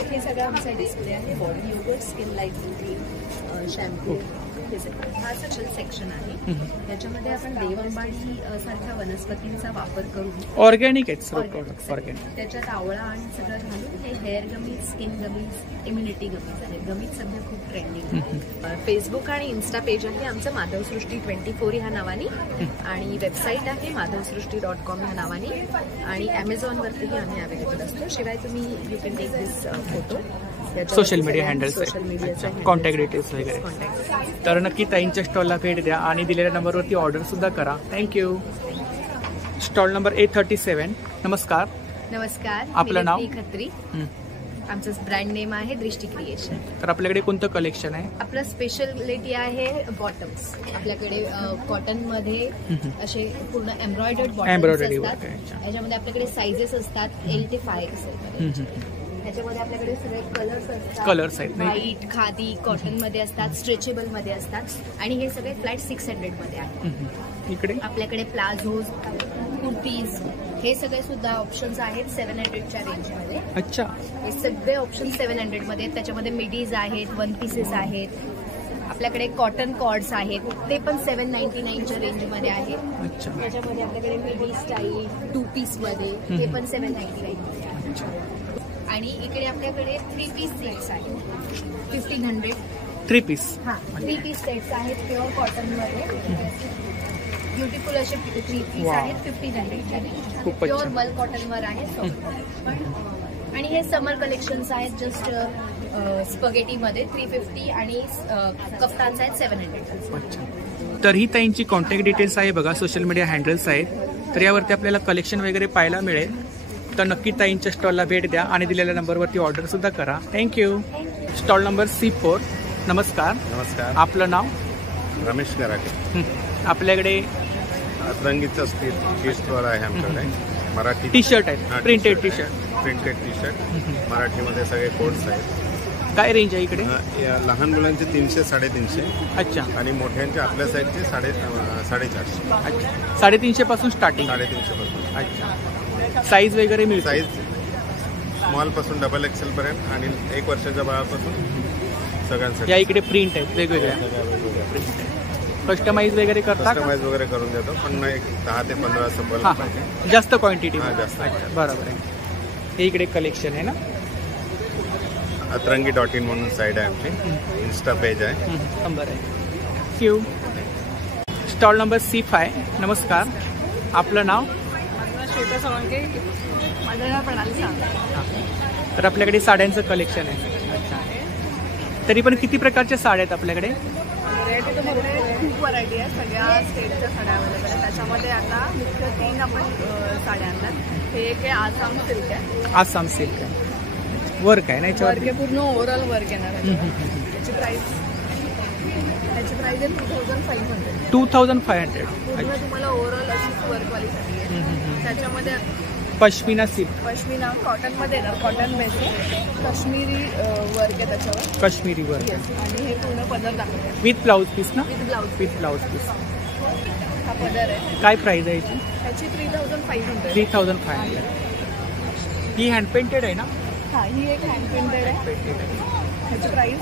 इथे सगळं आमचा डिस्प्ले आहे. Body yogurt, skin lightening cream, shampoo, visit करा. हा सचल सेक्शन आहे. त्याच्यामध्ये आपण देवंबाडी सारख्या वनस्पतींचा वापर करून ऑर्गॅनिक आहेत सर्व प्रोडक्ट ऑर्गॅनिक. त्याच्यात आवळा आणि सगळं घालून हे hair gummies, skin gummies, immunity gummies आहेत. गमीज सध्या खूप ट्रेंडिंग आहे. फेसबुक आणि इन्स्टा पेज आहे आमचं माधवसृष्टी 24 ह्या नावाने आणि वेबसाईट आहे माधवसृष्टी.com ह्या नावाने आणि Amazonवरतीही आम्ही अवेलेबल असतो. शिवाय तुम्ही you can take this photo. Social media handles, contact details वगैरे. तर नक्की ताईंच्या स्टॉलला भेट द्या आणि दिलेल्या नंबरवरती ऑर्डर सुद्धा करा. थँक्यू. Stall number A37. नमस्कार. नमस्कार. आपलं नाव? खत्री. आमचं ब्रँड नेम आहे दृष्टी क्रिएशन. तर आपल्याकडे कोणतं कलेक्शन आहे? आपलं स्पेशलिटी आहे बॉटम्स. आपल्याकडे कॉटन मध्ये असे पूर्ण एम्ब्रॉयडर्ड बॉटम्स असतात. याच्यामध्ये आपल्याकडे साइजेस असतात L ते 5XL. त्याच्यामध्ये आपल्याकडे सगळे कलर्स आहेत. व्हाईट, खादी, कॉटन मध्ये असतात, स्ट्रेचेबल मध्ये असतात आणि हे सगळे फ्लॅट 600 मध्ये आहेत. इकडे आपल्याकडे प्लाझोज, कुर्तीज हे सगळे सुद्धा ऑप्शन्स आहेत 700च्या रेंजमध्ये. अच्छा. हे सगळे ऑप्शन 700 मध्ये आहेत. त्याच्यामध्ये मिडीज आहेत, वन पीसेस आहेत. आपल्याकडे कॉटन कॉर्ड्स आहेत, ते पण 799च्या रेंजमध्ये आहेत. त्याच्यामध्ये आपल्याकडे मिडी स्टाईल 2 पीस मध्ये ते पण 799 मध्ये आहेत. आणि इकडे आपल्याकडे 3 पीस सेट्स आहेत 1500. 3 पीस? हा, 3 पीस सेट्स आहेत प्युअर कॉटन मध्ये. ब्युटिफुल असे 3 पीस आहेत 1500. प्युअर बल्क कॉटनवर आहे. आणि हे समर कलेक्शन्स आहेत जस्ट स्पगेटी मध्ये 350 आणि कफ्तान्स आहेत 700. तर ही ताईंची कॉन्टॅक्ट डिटेल्स आहे बघा, सोशल मीडिया हँडल्स आहेत. तर यावरती आपल्याला कलेक्शन वगैरे पाहायला मिळेल. तर नक्की ताईंच्या स्टॉलला भेट द्या आणि दिलेल्या नंबरवरती ऑर्डर सुद्धा करा. थँक्यू. Stall number C4. नमस्कार. नमस्कार. आपलं नाव? रमेश कराटे. आपल्याकडे अतरंगीचं स्टोअर आहे आमच्याकडे. मराठी टी शर्ट आहेत, प्रिंटेड टी शर्ट. मराठीमध्ये सगळे कोड्स आहेत. काय रेंज आहे इकडे? लहान मुलांचे 300, 350. अच्छा. आणि मोठ्यांचे आपल्या साईडचे 450. अच्छा. 350 पासून स्टार्टिंग? 350 पासून. अच्छा. साईज वगैरे मिळते? साईज स्मॉल पासून डबल XL पर्यंत आणि 1 वर्षाच्या बाळापासून सगळ्यांसाठी. या इकडे प्रिंट आहेत वेगवेगळ्या. कस्टमाइज वगैरे करता? कस्टमाइज वगैरे करून देतो, पण एक 10 ते 15 संबल पाहिजे. जास्त क्वांटिटी? जास्त. बरोबर आहे. हे इकडे कलेक्शन आहे ना. अतरंगी.in म्हणून साईड आहे आमची, इन्स्टा पेज आहे. बरं आहे. क्यू. Stall number C5. नमस्कार. आपलं नाव? श्वेता सावंगे. माझं नाव प्रणाली सावंगे. तर आपल्याकडे साड्यांचं कलेक्शन आहे. तरी पण किती प्रकारच्या साड्या आहेत आपल्याकडे? खूप व्हरायटी आहे. सगळ्या स्टेटच्या साड्या अवेलेबल आहेत. त्याच्यामध्ये आता मुख्य 3 आपण साड्या आणतात. हे एक आहे आसाम सिल्क आहे. आसाम सिल्क आहे. वर्क आहे ना याच्यावर? वर्क आहे, पूर्ण ओव्हरऑल वर्क येणार आहे. त्याची प्राइस आहे 2500. 2500. पूर्ण तुम्हाला ओव्हरऑल अशीच वर्कवाली साडी आहे. त्याच्यामध्ये पश्मिना सिल्क. पश्मिना कॉटन मध्ये येणार. कॉटन बेस आहे, काश्मीरी वर्क आहे त्याच्यावर. काश्मीरी वर्क. आणि हे पूर्ण पदर दाखवते विथ ब्लाउज पीस ना? With blouse piece. हा पदर आहे. काय प्राइस आहे याची? त्याची 3500. 3500. ही हँड पेंटेड आहे ना? हा, ही एक हँड पेंटेड आहे. ह्याची प्राइस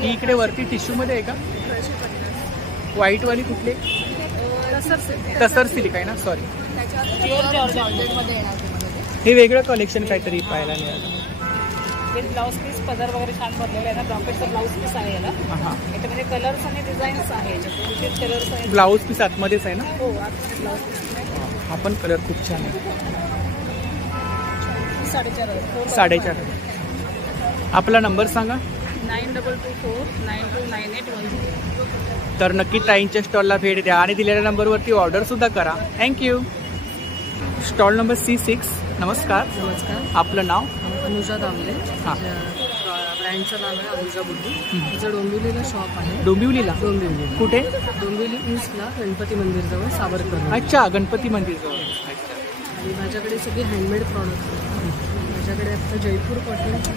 ही इकडे वरती टिश्यू मध्ये आहे का? 1250. व्हाईट वाली कुठली? तसर सिल्क आहे ना. सॉरी. हे वेगळं कलेक्शन काहीतरी पाहायला मिळालं. विथ ब्लाउज पीस पदर वगैरे छान भरलेला आहे ना. ब्रॉकेटचा ब्लाउज पीस आहे याला. याच्यामध्ये कलर्स आणि डिझाईन्स आहे. कलर्स आहे. ब्लाउज पीस आतमध्येच आहे ना? हो, आतमध्ये ब्लाउज पीस. हा पण कलर खूप छान आहे. 4.5. आपला नंबर सांगा. 9224 929810. तर नक्की ताईंच्या स्टॉलला भेट द्या आणि दिलेल्या नंबरवरती ऑर्डर सुद्धा करा. थँक्यू. Stall number C6. नमस्कार. आपलं नाव? अनुजा दामले. ब्रँडचं नाव आहे अनुजा बुद्धी. तिचं डोंबिवलीला शॉप आहे. डोंबिवलीला? कुठे? डोंबिवली ईस्टला गणपती मंदिरजवळ सावरकर. अच्छा, गणपती मंदिरजवळ. आणि माझ्याकडे सगळे हँडमेड प्रॉडक्ट आहेत. माझ्याकडे आता जयपूर कॉटनचे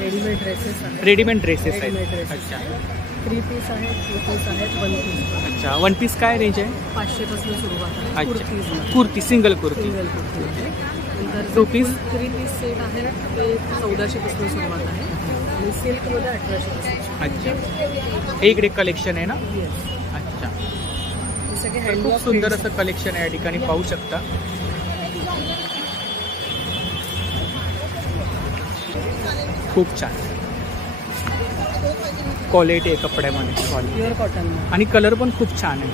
रेडीमेड ड्रेसेस आहेत. रेडीमेड ड्रेसेस आहेत. अच्छा. 3 पीस आहेत, 2 पीस आहेत, 1 पीस. अच्छा. 1 पीस काय रेंज आहे? 500 पासून सुरुवात आहे. कुर्ती सिंगल कुर्ती. नंतर 2 पीस 3 पीस सेट आहे ते 1400 पासून सुरुवात आहे. आणि आणि सिल्कमध्ये 1800. अच्छा, हे इकडे कलेक्शन आहे ना? अच्छा, हे सगळे खूप हँडवर्क सुंदर असं कलेक्शन आहे या ठिकाणी, पाहू शकता. खूप छान क्वालिटी आहे कपड्यामध्ये, प्युअर कॉटन आणि कलर पण खूप छान आहे.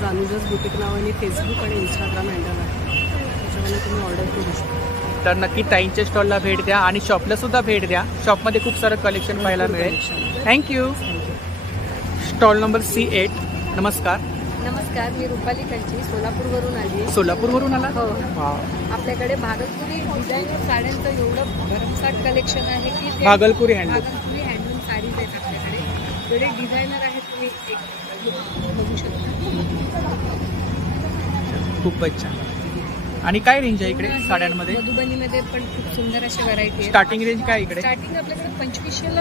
जानुजाज बुटीक नावाने फेसबुक आणि इंस्टाग्राम हँडल आहे, त्याच्यामध्ये तुम्ही ऑर्डर करू शकता. तर नक्की ताईंच्या स्टॉलला भेट द्या आणि शॉपला सुद्धा भेट द्या. शॉपमध्ये खूप सारं कलेक्शन पाहायला मिळेल. थँक्यू. Stall number C8. नमस्कार. नमस्कार, मी रुपाली कंची, सोलापूरवरून आली आहे. सोलापूरवरून आला? हो. वाव. आपल्याकडे भागलपुरी डिझायनर साड्यांचं एवढं भरमसाठ कलेक्शन आहे की भागलपुरी हँडलूम साडीज आहेत आपल्याकडे. जेवढे डिझायनर आहेत तुम्ही एक बघू शकता. खूपच छान. आणि काय रेंज आहे इकडे साड्यांमध्ये? मधुबनीमध्ये पण खूप सुंदर अशी व्हरायटी आहे. स्टार्टिंग रेंज काय इकडे? स्टार्टिंग आपल्याकडे 2500ला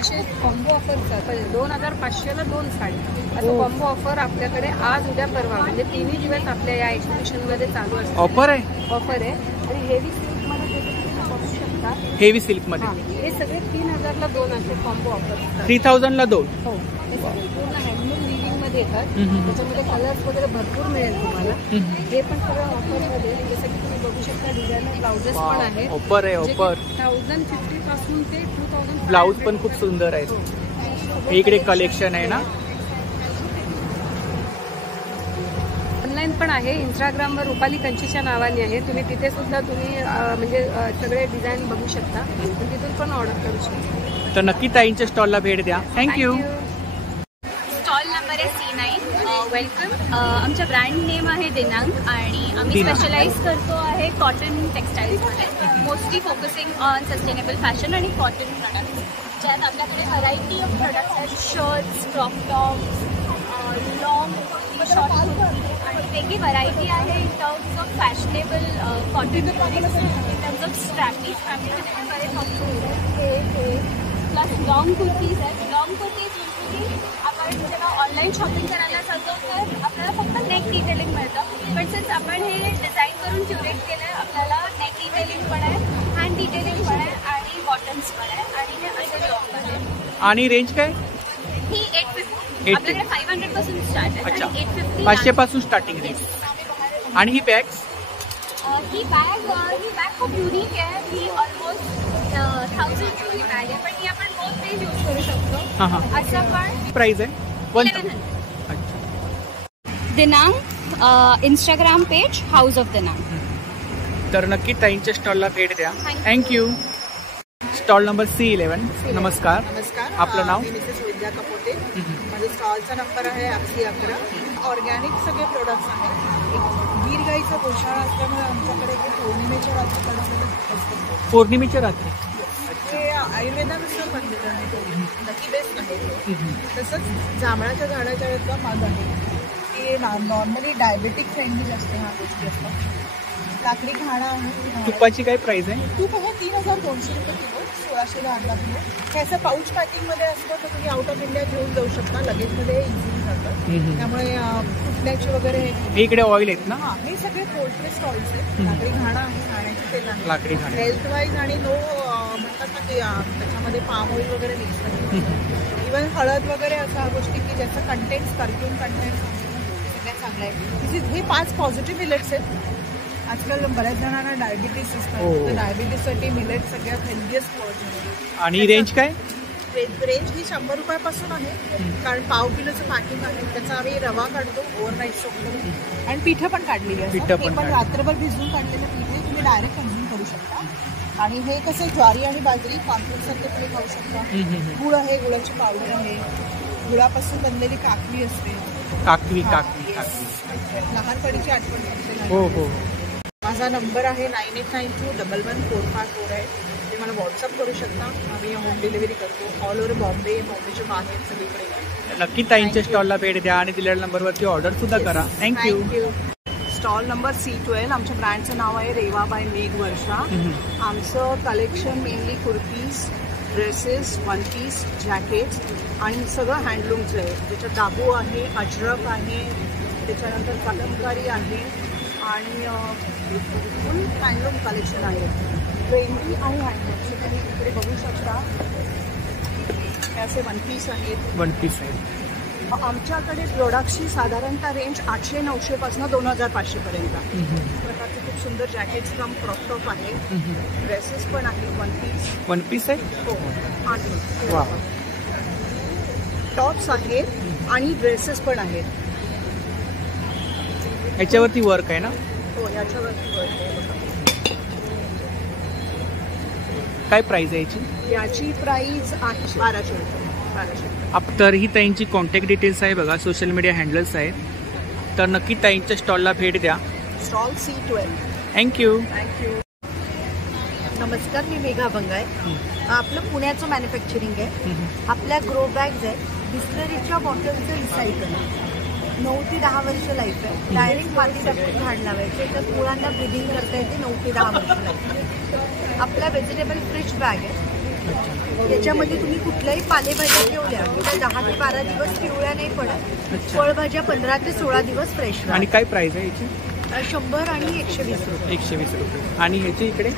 असे कॉम्बो ऑफर, 2500ला 2 साडी असं कॉम्बो ऑफर आपल्याकडे आज उद्या परवा म्हणजे 3 दिवस आपल्या या एक्झिबिशन मध्ये चालू असतात. ऑफर आहे? ऑफर आहे. आणि हेवी सिल्क मध्ये तुम्ही बघू शकता. हेवी सिल्क मध्ये हे सगळे 3000ला 2 असे कॉम्बो ऑफर. 3000ला 2? हो. पूर्ण हँडलूम लिव्हिंग मध्ये येतात. त्याच्यामध्ये कलर्स वगैरे भरपूर मिळेल तुम्हाला. हे पण सगळं ऑफर मध्ये, जसं की तुम्ही बघू शकता डिझायनर ब्लाउजेस पण आहेत. ऑफर आहे, ऑफर. 1050 पासून ते 2000. ब्लाउज पण खूप सुंदर आहे. इकडे कलेक्शन आहे ना? ऑनलाईन पण आहे, इंस्टाग्रामवर रुपाली कंचीच्या नावाने आहे. तुम्ही तिथे सुद्धा तुम्ही म्हणजे सगळे डिझाईन बघू शकता, तिथून पण ऑर्डर करू शकता. तर नक्की ताईंच्या स्टॉलला भेट द्या. थँक्यू. स्टॉल नंबर आहे C9. वेलकम. आमच्या ब्रँड नेम आहे दिनांक आणि आम्ही स्पेशलाइज करतो आहे कॉटन टेक्सटाईल्समध्ये, mostly focusing on sustainable fashion आणि कॉटन प्रोडक्ट्स, ज्यात आपल्याकडे व्हरायटी ऑफ प्रोडक्ट्स आहेत. Shirts, crop tops, long kurti, short kurti आणि वेगळी व्हरायटी आहे in terms of fashionable cotton products, in terms of strappy फॅब्रिकमध्ये पण बरेच ऑप्शन हे प्लस लॉंग कुर्तीज आहेत. लॉंग कुर्तीज युजली आपण जेव्हा ऑनलाईन शॉपिंग करायला चालतो तर आपल्याला फक्त नेक डिटेलिंग मिळतं, पण सिन्स आपण हे डिझाईन करून क्युरेट केलं आहे, आपल्याला नेक डिटेलिंग पण आहे, हँड डिटेलिंग पण आहे आणि बॉटम्स पण आहे आणि हे असे लॉंग आहे. आणि रेंज काय? ही 850. आपल्याकडे 500 पासून स्टार्ट आहे. अच्छा, 850 500 पासून स्टार्टिंग रेंज. आणि ही बॅग्स? ही बॅग खूप युनिक आहे. ही ऑलमोस्ट 1000 ची बॅग आहे, पण ही आपण बोथ पेज यूज करू शकतो. असं पण प्राइस आहे 1100. दिनांक इंस्टाग्राम पेज हाऊस ऑफ दिनांक. तर नक्की ताईंच्या स्टॉलला भेट द्या. थँक्यू. Stall number C11. नमस्कार. नमस्कार. आपलं नाव? मी मिसेस विद्या कपोटे. माझ्या स्टॉलचा नंबर आहे 811. ऑर्गॅनिक सगळे प्रोडक्ट्स आहेत. गीर गाईचा गोशाळा असल्यामुळे आमच्याकडे हे पौर्णिमेच्या रात्री बनवलेलं असतं. पौर्णिमेच्या रात्री? हे आयुर्वेदानुसार बनलेलं आहे, नक्की बेस्ट आहे. तसंच जांभळाच्या झाडाच्या वेळेचा मध आहे, हे नॉर्मली डायबेटिक फ्रेंडली असते. ह्या गोष्टी असतात. लाकडी घाणा आहे. तुपाची काय प्राइस आहे? तूप आहे 3200 रुपये किलो, 1600 ला अर्धा किलो. हे असं पाऊच पॅकिंगमध्ये असतं, तर तुम्ही आउट ऑफ इंडिया घेऊन जाऊ शकता. लगेजमध्ये इझिली जातं, त्यामुळे फुटण्याची वगैरे. इकडे ऑइल आहेत ना? हां, हे सगळे पोल्ट्री स्टॉल्स आहेत. लाकडी घाणा आहे, खाण्याची तेल आहे, लाकडी घाणा, हेल्थ वाईज आणि नो म्हणतात ना की त्याच्यामध्ये पाम ऑइल वगैरे मिक्स करतात. इव्हन हळद वगैरे अशा गोष्टी की ज्याचं कंटेंट कर्क्यूम कंटेंट सगळ्यात चांगलं आहे. हे 5 पॉझिटिव्ह मिलेट्स आहेत. आजकाल बऱ्याच जणांना डायबिटीस असतात, तर डायबिटीससाठी मिलेट सगळ्यात हेल्दीएस्ट पॉझिटिव्ह. आणि रेंज काय? रेंज ही 100 रुपयापासून आहे, कारण पाव किलोचं पॅकिंग आहे. त्याचा आम्ही रवा काढतो ओव्हरनाईट सोक करून, आणि पिठं पण काढलेली आहे. हे पण रात्रभर भिजवून काढलेलं पीठ तुम्ही डायरेक्ट कन्झ्युम करू शकता. आणि हे कसं ज्वारी आणि बाजरी कॉन्फ्रेक्ससारखे तुम्ही खाऊ शकता. गुळ आहे, गुळाची पावडर आहे, गुळापासून बनलेली काकवी असते. काकवी लहानपणीची आठवण असते. हो हो. माझा नंबर आहे 9892111454 आहे. ते मला व्हॉट्सअप करू शकता. आम्ही होम डिलिव्हरी करतो ऑल ओव्हर बॉम्बेच्या बाहेर सगळीकडे. नक्की ताईंच्या स्टॉलला भेट द्या आणि दिलेल्या नंबरवरती ऑर्डर सुद्धा करा. थँक्यू. Stall number C12. आमच्या ब्रँडचं नाव आहे रेवा बाय मेघ वर्षा. आमचं collection mainly kurtis, dresses, one piece, jackets आणि सगळं हँडलूमचं आहे, ज्याच्यात दाबू आहे, अजरक आहे, त्याच्यानंतर कलमकारी आहे आणि फुल हँडलूम कलेक्शन आहे. ट्रेंडी आणि हँडमेड तुम्ही इकडे बघू शकता. हे असे वन पीस आहेत. वन पीस आहे. आमच्याकडे प्रोडक्टची साधारणतः रेंज 800-900 पासून 2500 पर्यंत. प्रकारचे खूप सुंदर जॅकेट्स कम क्रॉप टॉप आहे. ड्रेसेस पण आहेत वन पीस. वन पीस आहे. हो आहे. वा. टॉप्स आहेत आणि ड्रेसेस पण आहेत. याच्यावरती वर्क आहे ना? हो याच्यावरती वर्क आहे. काय प्राइस आहे याची? याची प्राइस 1200 रुपये. 1200. तर ही ताईंची कॉन्टॅक्ट डिटेल्स आहे बघा, सोशल मीडिया हँडल्स आहेत. तर नक्की ताईंच्या स्टॉलला भेट द्या. Stall C12. थँक्यू. नमस्कार, मी मेघा बंगाय. आपलं पुण्याचं मॅन्युफॅक्चरिंग आहे. आपल्या ग्रो बॅग्स आहेत. बिस्लरीच्या बॉटलचं रिसायकल. 9 ते 10 वर्ष लाईफ आहे. डायरेक्ट माती टाकून झाड लावायचे. तर मुलांना ब्रिदिंग करता येते. 9 ते 10 वर्ष लाईफ. आपल्या व्हेजिटेबल फ्रिज बॅग आहे. याच्यामध्ये तुम्ही कुठल्याही पालेभाज्या ठेवल्या तर 10 ते 12 दिवस पिवळ्या नाही पडत. फळभाज्या 15 ते 16 दिवस फ्रेश. आणि काय प्राइस आहे याची? 100 आणि 120 रुपये. 120 रुपये. आणि ह्याची इकडे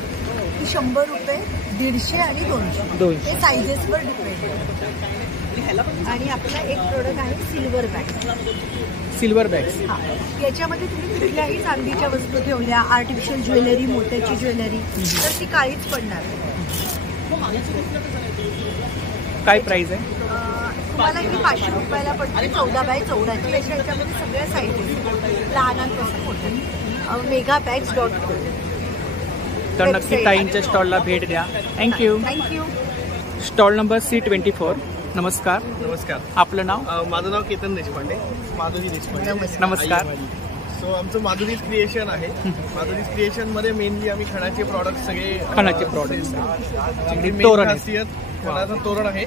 100 रुपये, 150 आणि 200. हे सायझेसवर डिपेंड. आणि आपला एक प्रोडक्ट आहे सिल्वर बॅग. Silver bags. हा, याच्यामध्ये तुम्ही कुठल्याही चांदीच्या वस्तू ठेवल्या, आर्टिफिशियल ज्वेलरी, मोत्याची ज्वेलरी, तर ती काहीच पडणार नाही. काय प्राइस आहे? तुम्हाला ही 500 रुपयाला पडते. 14 बाय 14ची. याच्यामध्ये सगळ्या साईजेस लहानांपासून मोठ्या. megabagz.com. तर नक्की ताईंच्या स्टॉलला भेट द्या. थँक्यू. Stall number C24. नमस्कार. नमस्कार. आपलं नाव? माझं नाव केतन देशपांडे. माधुरी देशपांडे. नमस्कार. सो आमचं माधुरीज क्रिएशन आहे. माधुरीज क्रिएशन मध्ये मेनली आम्ही खणाचे प्रॉडक्ट सगळे खणाचे प्रॉडक्ट. तोरण खणाचं तोरण आहे.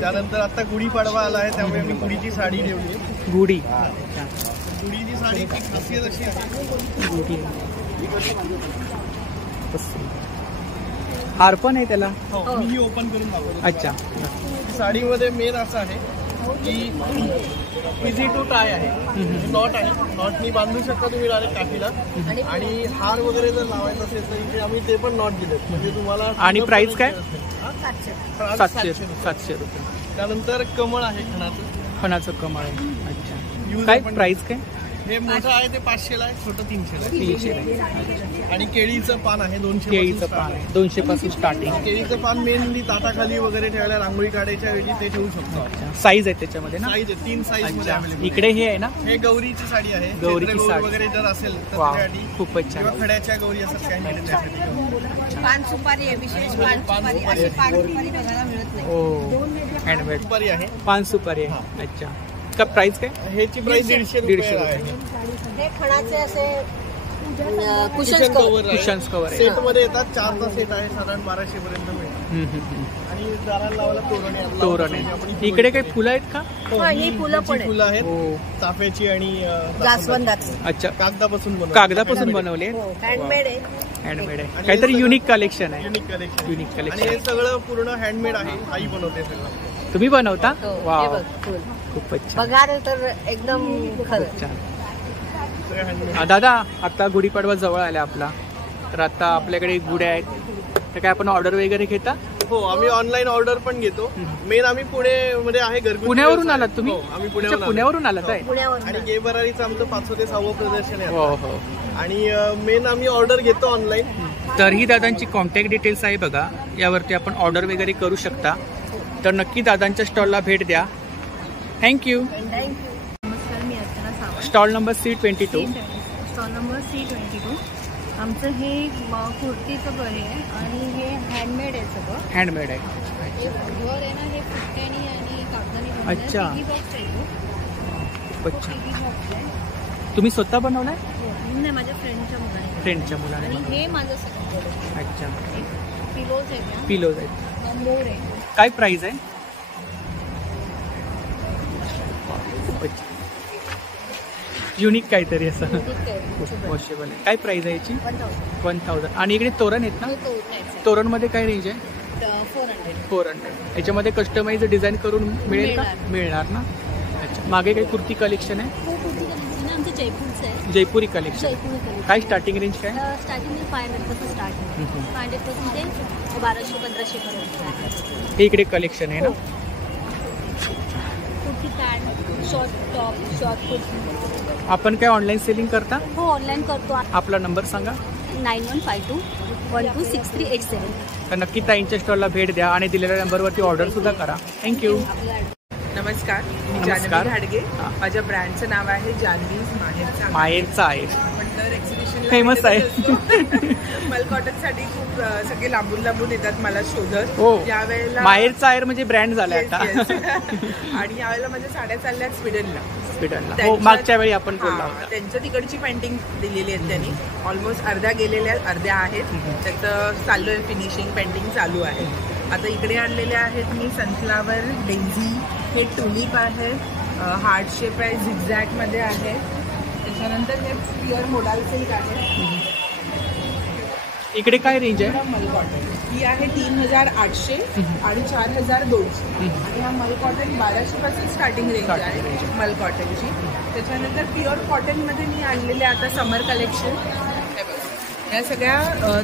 त्यानंतर आता गुढीपाडवा आला आहे त्यामुळे आम्ही गुढीची साडी ठेवली. गुढी. गुढीची साडी खासियत अशी आहे. गुढी. हार पण आहे त्याला. मी ओपन करून दाखवतो. अच्छा. साडीमध्ये मेन असं आहे की इझी टू टाय आहे. नॉट आहे. नॉटनी बांधू शकता तुम्ही डायरेक्ट काठीला. आणि हार वगैरे जर लावायचं असेल तर इथे आम्ही ते पण नॉट दिले म्हणजे तुम्हाला. आणि प्राइस काय? 700 रुपये. त्यानंतर कमळ आहे खणाचं. खणाचं कमळ आहे. अच्छा. काय प्राइस काय? हे मोठं आहे ते 500 ला आहे. छोटं 300 ला आहे. 300 ला. आणि केळीचं पान आहे 200. केळीचं पान आहे 200 पासून स्टार्टिंग. केळीचं पान मेनली ताटाखाली वगैरे ठेवायला, रांगोळी काढायच्या वेळी ते ठेवू शकतो. साईज आहे त्याच्यामध्ये ना? साईज आहे 3 साईज मध्ये अवेलेबल. इकडे हे आहे ना? हे गौरीची साडी आहे. गौरीची साडी वगैरे जर असेल तर त्यासाठी. खूपच छान. किंवा खड्याच्या गौरी असं काही मिळेल त्यासाठी. पान सुपारी आहे. विशेष पान सुपारी. अशी पान सुपारी बघायला मिळत नाही. ओ हँडमेड सुपारी आहे. पान सुपारी आहे. अच्छा. का प्राइस काय? ह्याची प्राइस 150 आहे. हे खणाचे असे कुशन कव्हर आहे. सेट मध्ये येतात. 4चा सेट आहे. साधारण 1200 पर्यंत मिळेल. आणि दाराला लावायला तोरण आहे. तोरण आहे. इकडे काही फुलं आहेत का? ही फुलं पण फुलं आहेत. चाफ्याची आणि जास्वंदाची. अच्छा. कागदापासून बनवले. हँडमेड आहे. हँडमेड आहे. काहीतरी युनिक कलेक्शन आहे. Unique collection. Unique collection. आणि हे सगळं पूर्ण हँडमेड आहे. आई बनवते सगळं. तुम्ही बनवता? वाव. फुल खूपच बघाल तर एकदम खरं छान. दादा आता गुढीपाडवा जवळ आला आपला, तर आता आपल्याकडे गुढ्या आहेत, तर काय आपण ऑर्डर वगैरे घेता? हो, आम्ही ऑनलाईन ऑर्डर पण घेतो. मेन आम्ही पुणे मध्ये आहे. घरगुती. पुण्यावरून आलात तुम्ही? आम्ही पुण्यावरून आलात आहे. आणि गे बरारीचं आमचं 5 ते 6 प्रदर्शन आहे. हो हो. आणि मेन आम्ही ऑर्डर घेतो ऑनलाईन. तर ही दादांची कॉन्टॅक्ट डिटेल्स आहे बघा, यावरती आपण ऑर्डर वगैरे करू शकता. तर नक्की दादांच्या स्टॉलला भेट द्या. थँक्यू. नमस्कार, मी Archana Sawant. Stall number C22. Stall number C22. आमचं हे कुर्तीचं बरे आहे आणि हे हँडमेड आहे सगळं. हँडमेड आहे. हे घर आहे ना, हे फुट्ट्यानी आणि कागदानी बनवलं. अच्छा. बॉक्स आहे तो. अच्छा. तुम्ही स्वतः बनवलाय? नाही, माझ्या फ्रेंडच्या मुलाने. आणि हे माझं सगळं. अच्छा. पिलोज आहेत ना? पिलोज आहेत. मोर आहे. काय प्राइस आहे? युनिक काहीतरी असं पॉसिबल आहे. काय प्राइस आहे याची? 1000. आणि इकडे तोरण आहेत ना? तोरण मध्ये काय रेंज आहे? 400. याच्यामध्ये कस्टमाइज डिझाईन करून मिळेल का? मिळणार ना. अच्छा. मागे काही कुर्ती कलेक्शन आहे? आमचं जयपूरचं आहे. जयपुरी कलेक्शन. जयपुरी कलेक्शन. काय स्टार्टिंग रेंज काय? स्टार्टिंग 500 पासून स्टार्ट आहे. 500 पासून ते 1200-1500 पर्यंत. हे इकडे कलेक्शन आहे ना. Kurti pant, short top, short kurti. आपण काय ऑनलाईन सेलिंग करता? हो, ऑनलाईन करतो. आपला नंबर सांगा. 9152126387. तर नक्की ताईंच्या स्टॉलला भेट द्या आणि दिलेल्या नंबरवरती ऑर्डर सुद्धा करा. थँक्यू. नमस्कार, मी जान्हवी घाडगे. माझ्या ब्रँडचं नाव आहे जान्हवीज माहेरचा आहे. एक्झिबिशन फेमस आहे. मल कॉटन साठी खूप सगळे लांबून येतात मला शोधत. हो, यावेळेला माहेरचा आहे म्हणजे ब्रँड झाला आता. आणि यावेळेला माझ्या साड्या चालल्यात स्वीडनला. हो, मागच्या वेळी आपण बोलला होता. त्यांच्या तिकडची पेंटिंग दिलेली आहेत त्यांनी. ऑलमोस्ट अर्ध्या गेलेल्या, अर्ध्या आहेत. त्याचं चालू आहे फिनिशिंग, पेंटिंग चालू आहे. आता इकडे आणलेले आहेत मी सनफ्लावर, डेझी, हे टुलिप आहे, हार्ट शेप आहे, झिगझॅग मध्ये आहे. त्याच्यानंतर हे प्युअर मोडाल सिल्क आहे. इकडे काय रेंज आहे? मल कॉटन ही आहे 3800 आणि 4200. आणि हा मल कॉटन 1200 पासून स्टार्टिंग रेंज आहे मल कॉटनची. त्याच्यानंतर प्युअर कॉटन मध्ये मी आणलेले आता समर कलेक्शन. या सगळ्या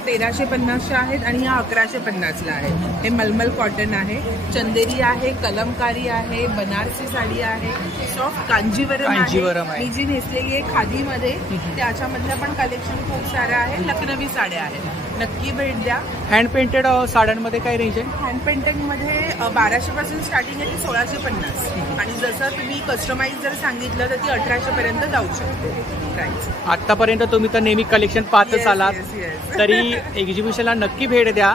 1350 आहेत आणि ह्या 1150ला आहे. हे मलमल कॉटन आहे, चंदेरी आहे, कलमकारी आहे, बनारसी साडी आहे, सॉफ्ट कांजीवरम आहे. मी जी नेसलेली आहे खादीमध्ये, त्याच्यामधलं पण कलेक्शन खूप सारं आहे. लखनवी साड्या आहेत, नक्की भेट द्या. हँड पेंटेड साड्यांमध्ये काय रेंज आहे? हँड पेंटेड मध्ये 1200 पासून स्टार्टिंग आहे ती 1650. आणि जसं तुम्ही कस्टमाइज जर सांगितलं तर ती 1800 पर्यंत जाऊ शकते प्राइस. आतापर्यंत तुम्ही तर नेहमी कलेक्शन पाहतच आलात, तरी एक्झिबिशनला नक्की भेट द्या.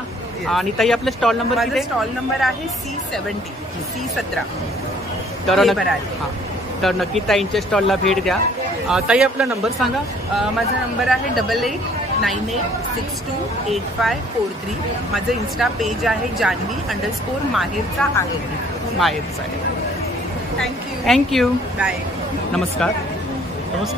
आणि ताई आपला स्टॉल नंबर? माझा स्टॉल नंबर आहे C70, C17. तर नक्की ताईंच्या स्टॉलला भेट द्या. ताई आपला नंबर सांगा. माझा नंबर आहे 8898628543. माझं इन्स्टा पेज आहे जान्हवी_माहेरचा आहे. थँक्यू. बाय. नमस्कार,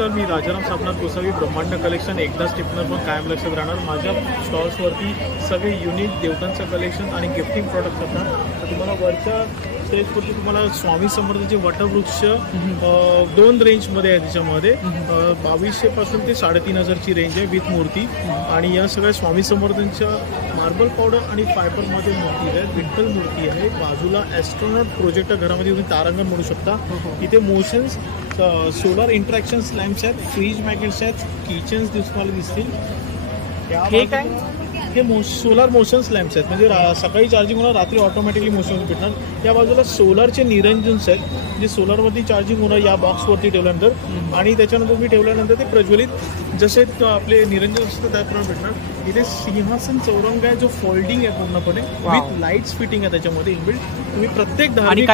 मी राजाराम सापनाथ गोसावी. ब्रह्मांड कलेक्शन एकदा स्टिपनर पण कायम लक्षात राहणार. माझ्या स्टॉल्सवरती सगळे युनिक देवतांचं कलेक्शन आणि गिफ्टिंग प्रोडक्ट असतात. तर तुम्हाला वरच्या स्टेजवरती तुम्हाला स्वामी समर्थांचे वटवृक्ष 2 रेंजमध्ये आहे. त्याच्यामध्ये 2200 पासून ते 3500ची रेंज आहे विथ मूर्ती. आणि या सगळ्या स्वामी समर्थांच्या मार्बल पावडर आणि फायबरमध्ये मूर्ती आहेत. विठ्ठल मूर्ती आहे. बाजूला ॲस्ट्रॉनॉट प्रोजेक्टर घरामध्ये तुम्ही तारांगण म्हणू शकता. इथे मोशन्स, सोलर इंटरॅक्शन्स लॅम्प्स आहेत, फ्रीज मॅग्नेट्स आहेत, किचन्स तुम्हाला दिसतील. हे काय? हे सोलर मोशन्स लॅम्प्स आहेत, म्हणजे सकाळी चार्जिंग होणार, रात्री ऑटोमॅटिकली मोशन भेटणार. या बाजूला सोलरचे निरंजन्स आहेत, म्हणजे सोलरवरती चार्जिंग होणार या बॉक्सवरती ठेवल्यानंतर. आणि त्याच्यानंतर मी ठेवल्यानंतर ते प्रज्वलित जसे आपले निरंजन असतात त्याप्रमाणे भेटणार. इथे सिंहासन चौरंग आहे जो फोल्डिंग आहे पूर्णपणे विथ लाईट्स फिटिंग आहे त्याच्यामध्ये इनबिल्ट. तुम्ही प्रत्येक धार्मिक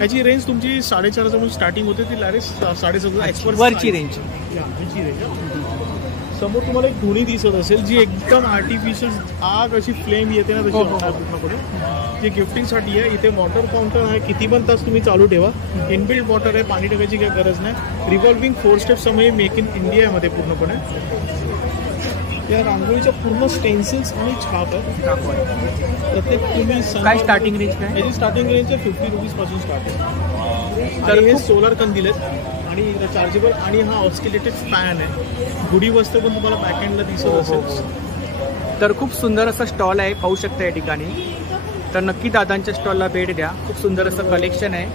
याची रेंज तुमची 4,500 स्टार्टिंग होते, ती डायरेक्ट 7,500 एक्सपर्ट वरची रेंज. समोर तुम्हाला एक धुणी दिसत असेल जी एकदम आर्टिफिशियल आग अशी फ्लेम येते ना तशी पूर्णपणे, जी गिफ्टिंगसाठी आहे. इथे वॉटर फाउंटन आहे, किती पण तास तुम्ही चालू ठेवा. इनबिल्ट वॉटर आहे, पाणी टाकायची काही गरज नाही. रिव्हॉल्विंग 4 स्टेप्समध्ये मेक इन इंडियामध्ये पूर्णपणे. या रांगोळीच्या पूर्ण स्टेन्सिल्स आणि छाप आहेत. प्रत्येक तुम्ही काय स्टार्टिंग रेंज काय? याची स्टार्टिंग रेंज आहे 50 रुपीज पासून स्टार्ट आहे. तर हे सोलर कंदील आहेत आणि चार्जेबल. आणि हा ऑस्किलेटेड फॅन आहे. गुढी वस्तू पण तुम्हाला बॅकएंडला दिसत असेल. तर खूप सुंदर असा स्टॉल आहे, पाहू शकता या ठिकाणी. तर नक्की दादांच्या स्टॉलला भेट द्या. खूप सुंदर असं कलेक्शन आहे.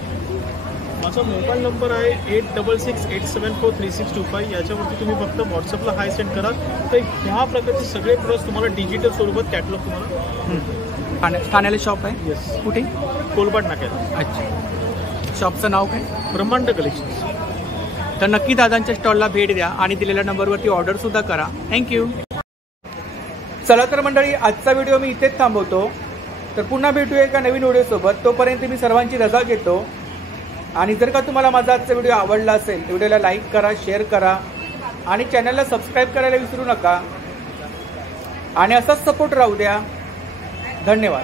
माझा मोबाईल नंबर आहे 8668743625. याच्यावरती तुम्ही फक्त व्हॉट्सअपला हाय सेंड करा. तर ह्या प्रकारचे सगळे प्रोडक्ट्स तुम्हाला डिजिटल स्वरूपात कॅटलॉग तुम्हाला ठाण्याला शॉप आहे. येस. कुठे? कोलबाट नाक्याला. अच्छा. शॉपचं नाव काय? ब्रह्मांड कलेक्शन. तर नक्की दादांच्या स्टॉलला भेट द्या आणि दिलेल्या नंबरवरती ऑर्डर सुद्धा करा. थँक्यू. चला तर मंडळी, आजचा व्हिडिओ मी इथेच थांबवतो. तर पुन्हा भेटूया एका नवीन व्हिडिओसोबत. तोपर्यंत मी सर्वांची रजा घेतो. आणि जर का तुम्हाला माझा आजचा व्हिडिओ आवडला असेल तर व्हिडिओला लाईक करा, शेअर करा आणि चॅनलला सबस्क्राईब करायला विसरू नका. आणि असाच सपोर्ट राहू द्या. धन्यवाद.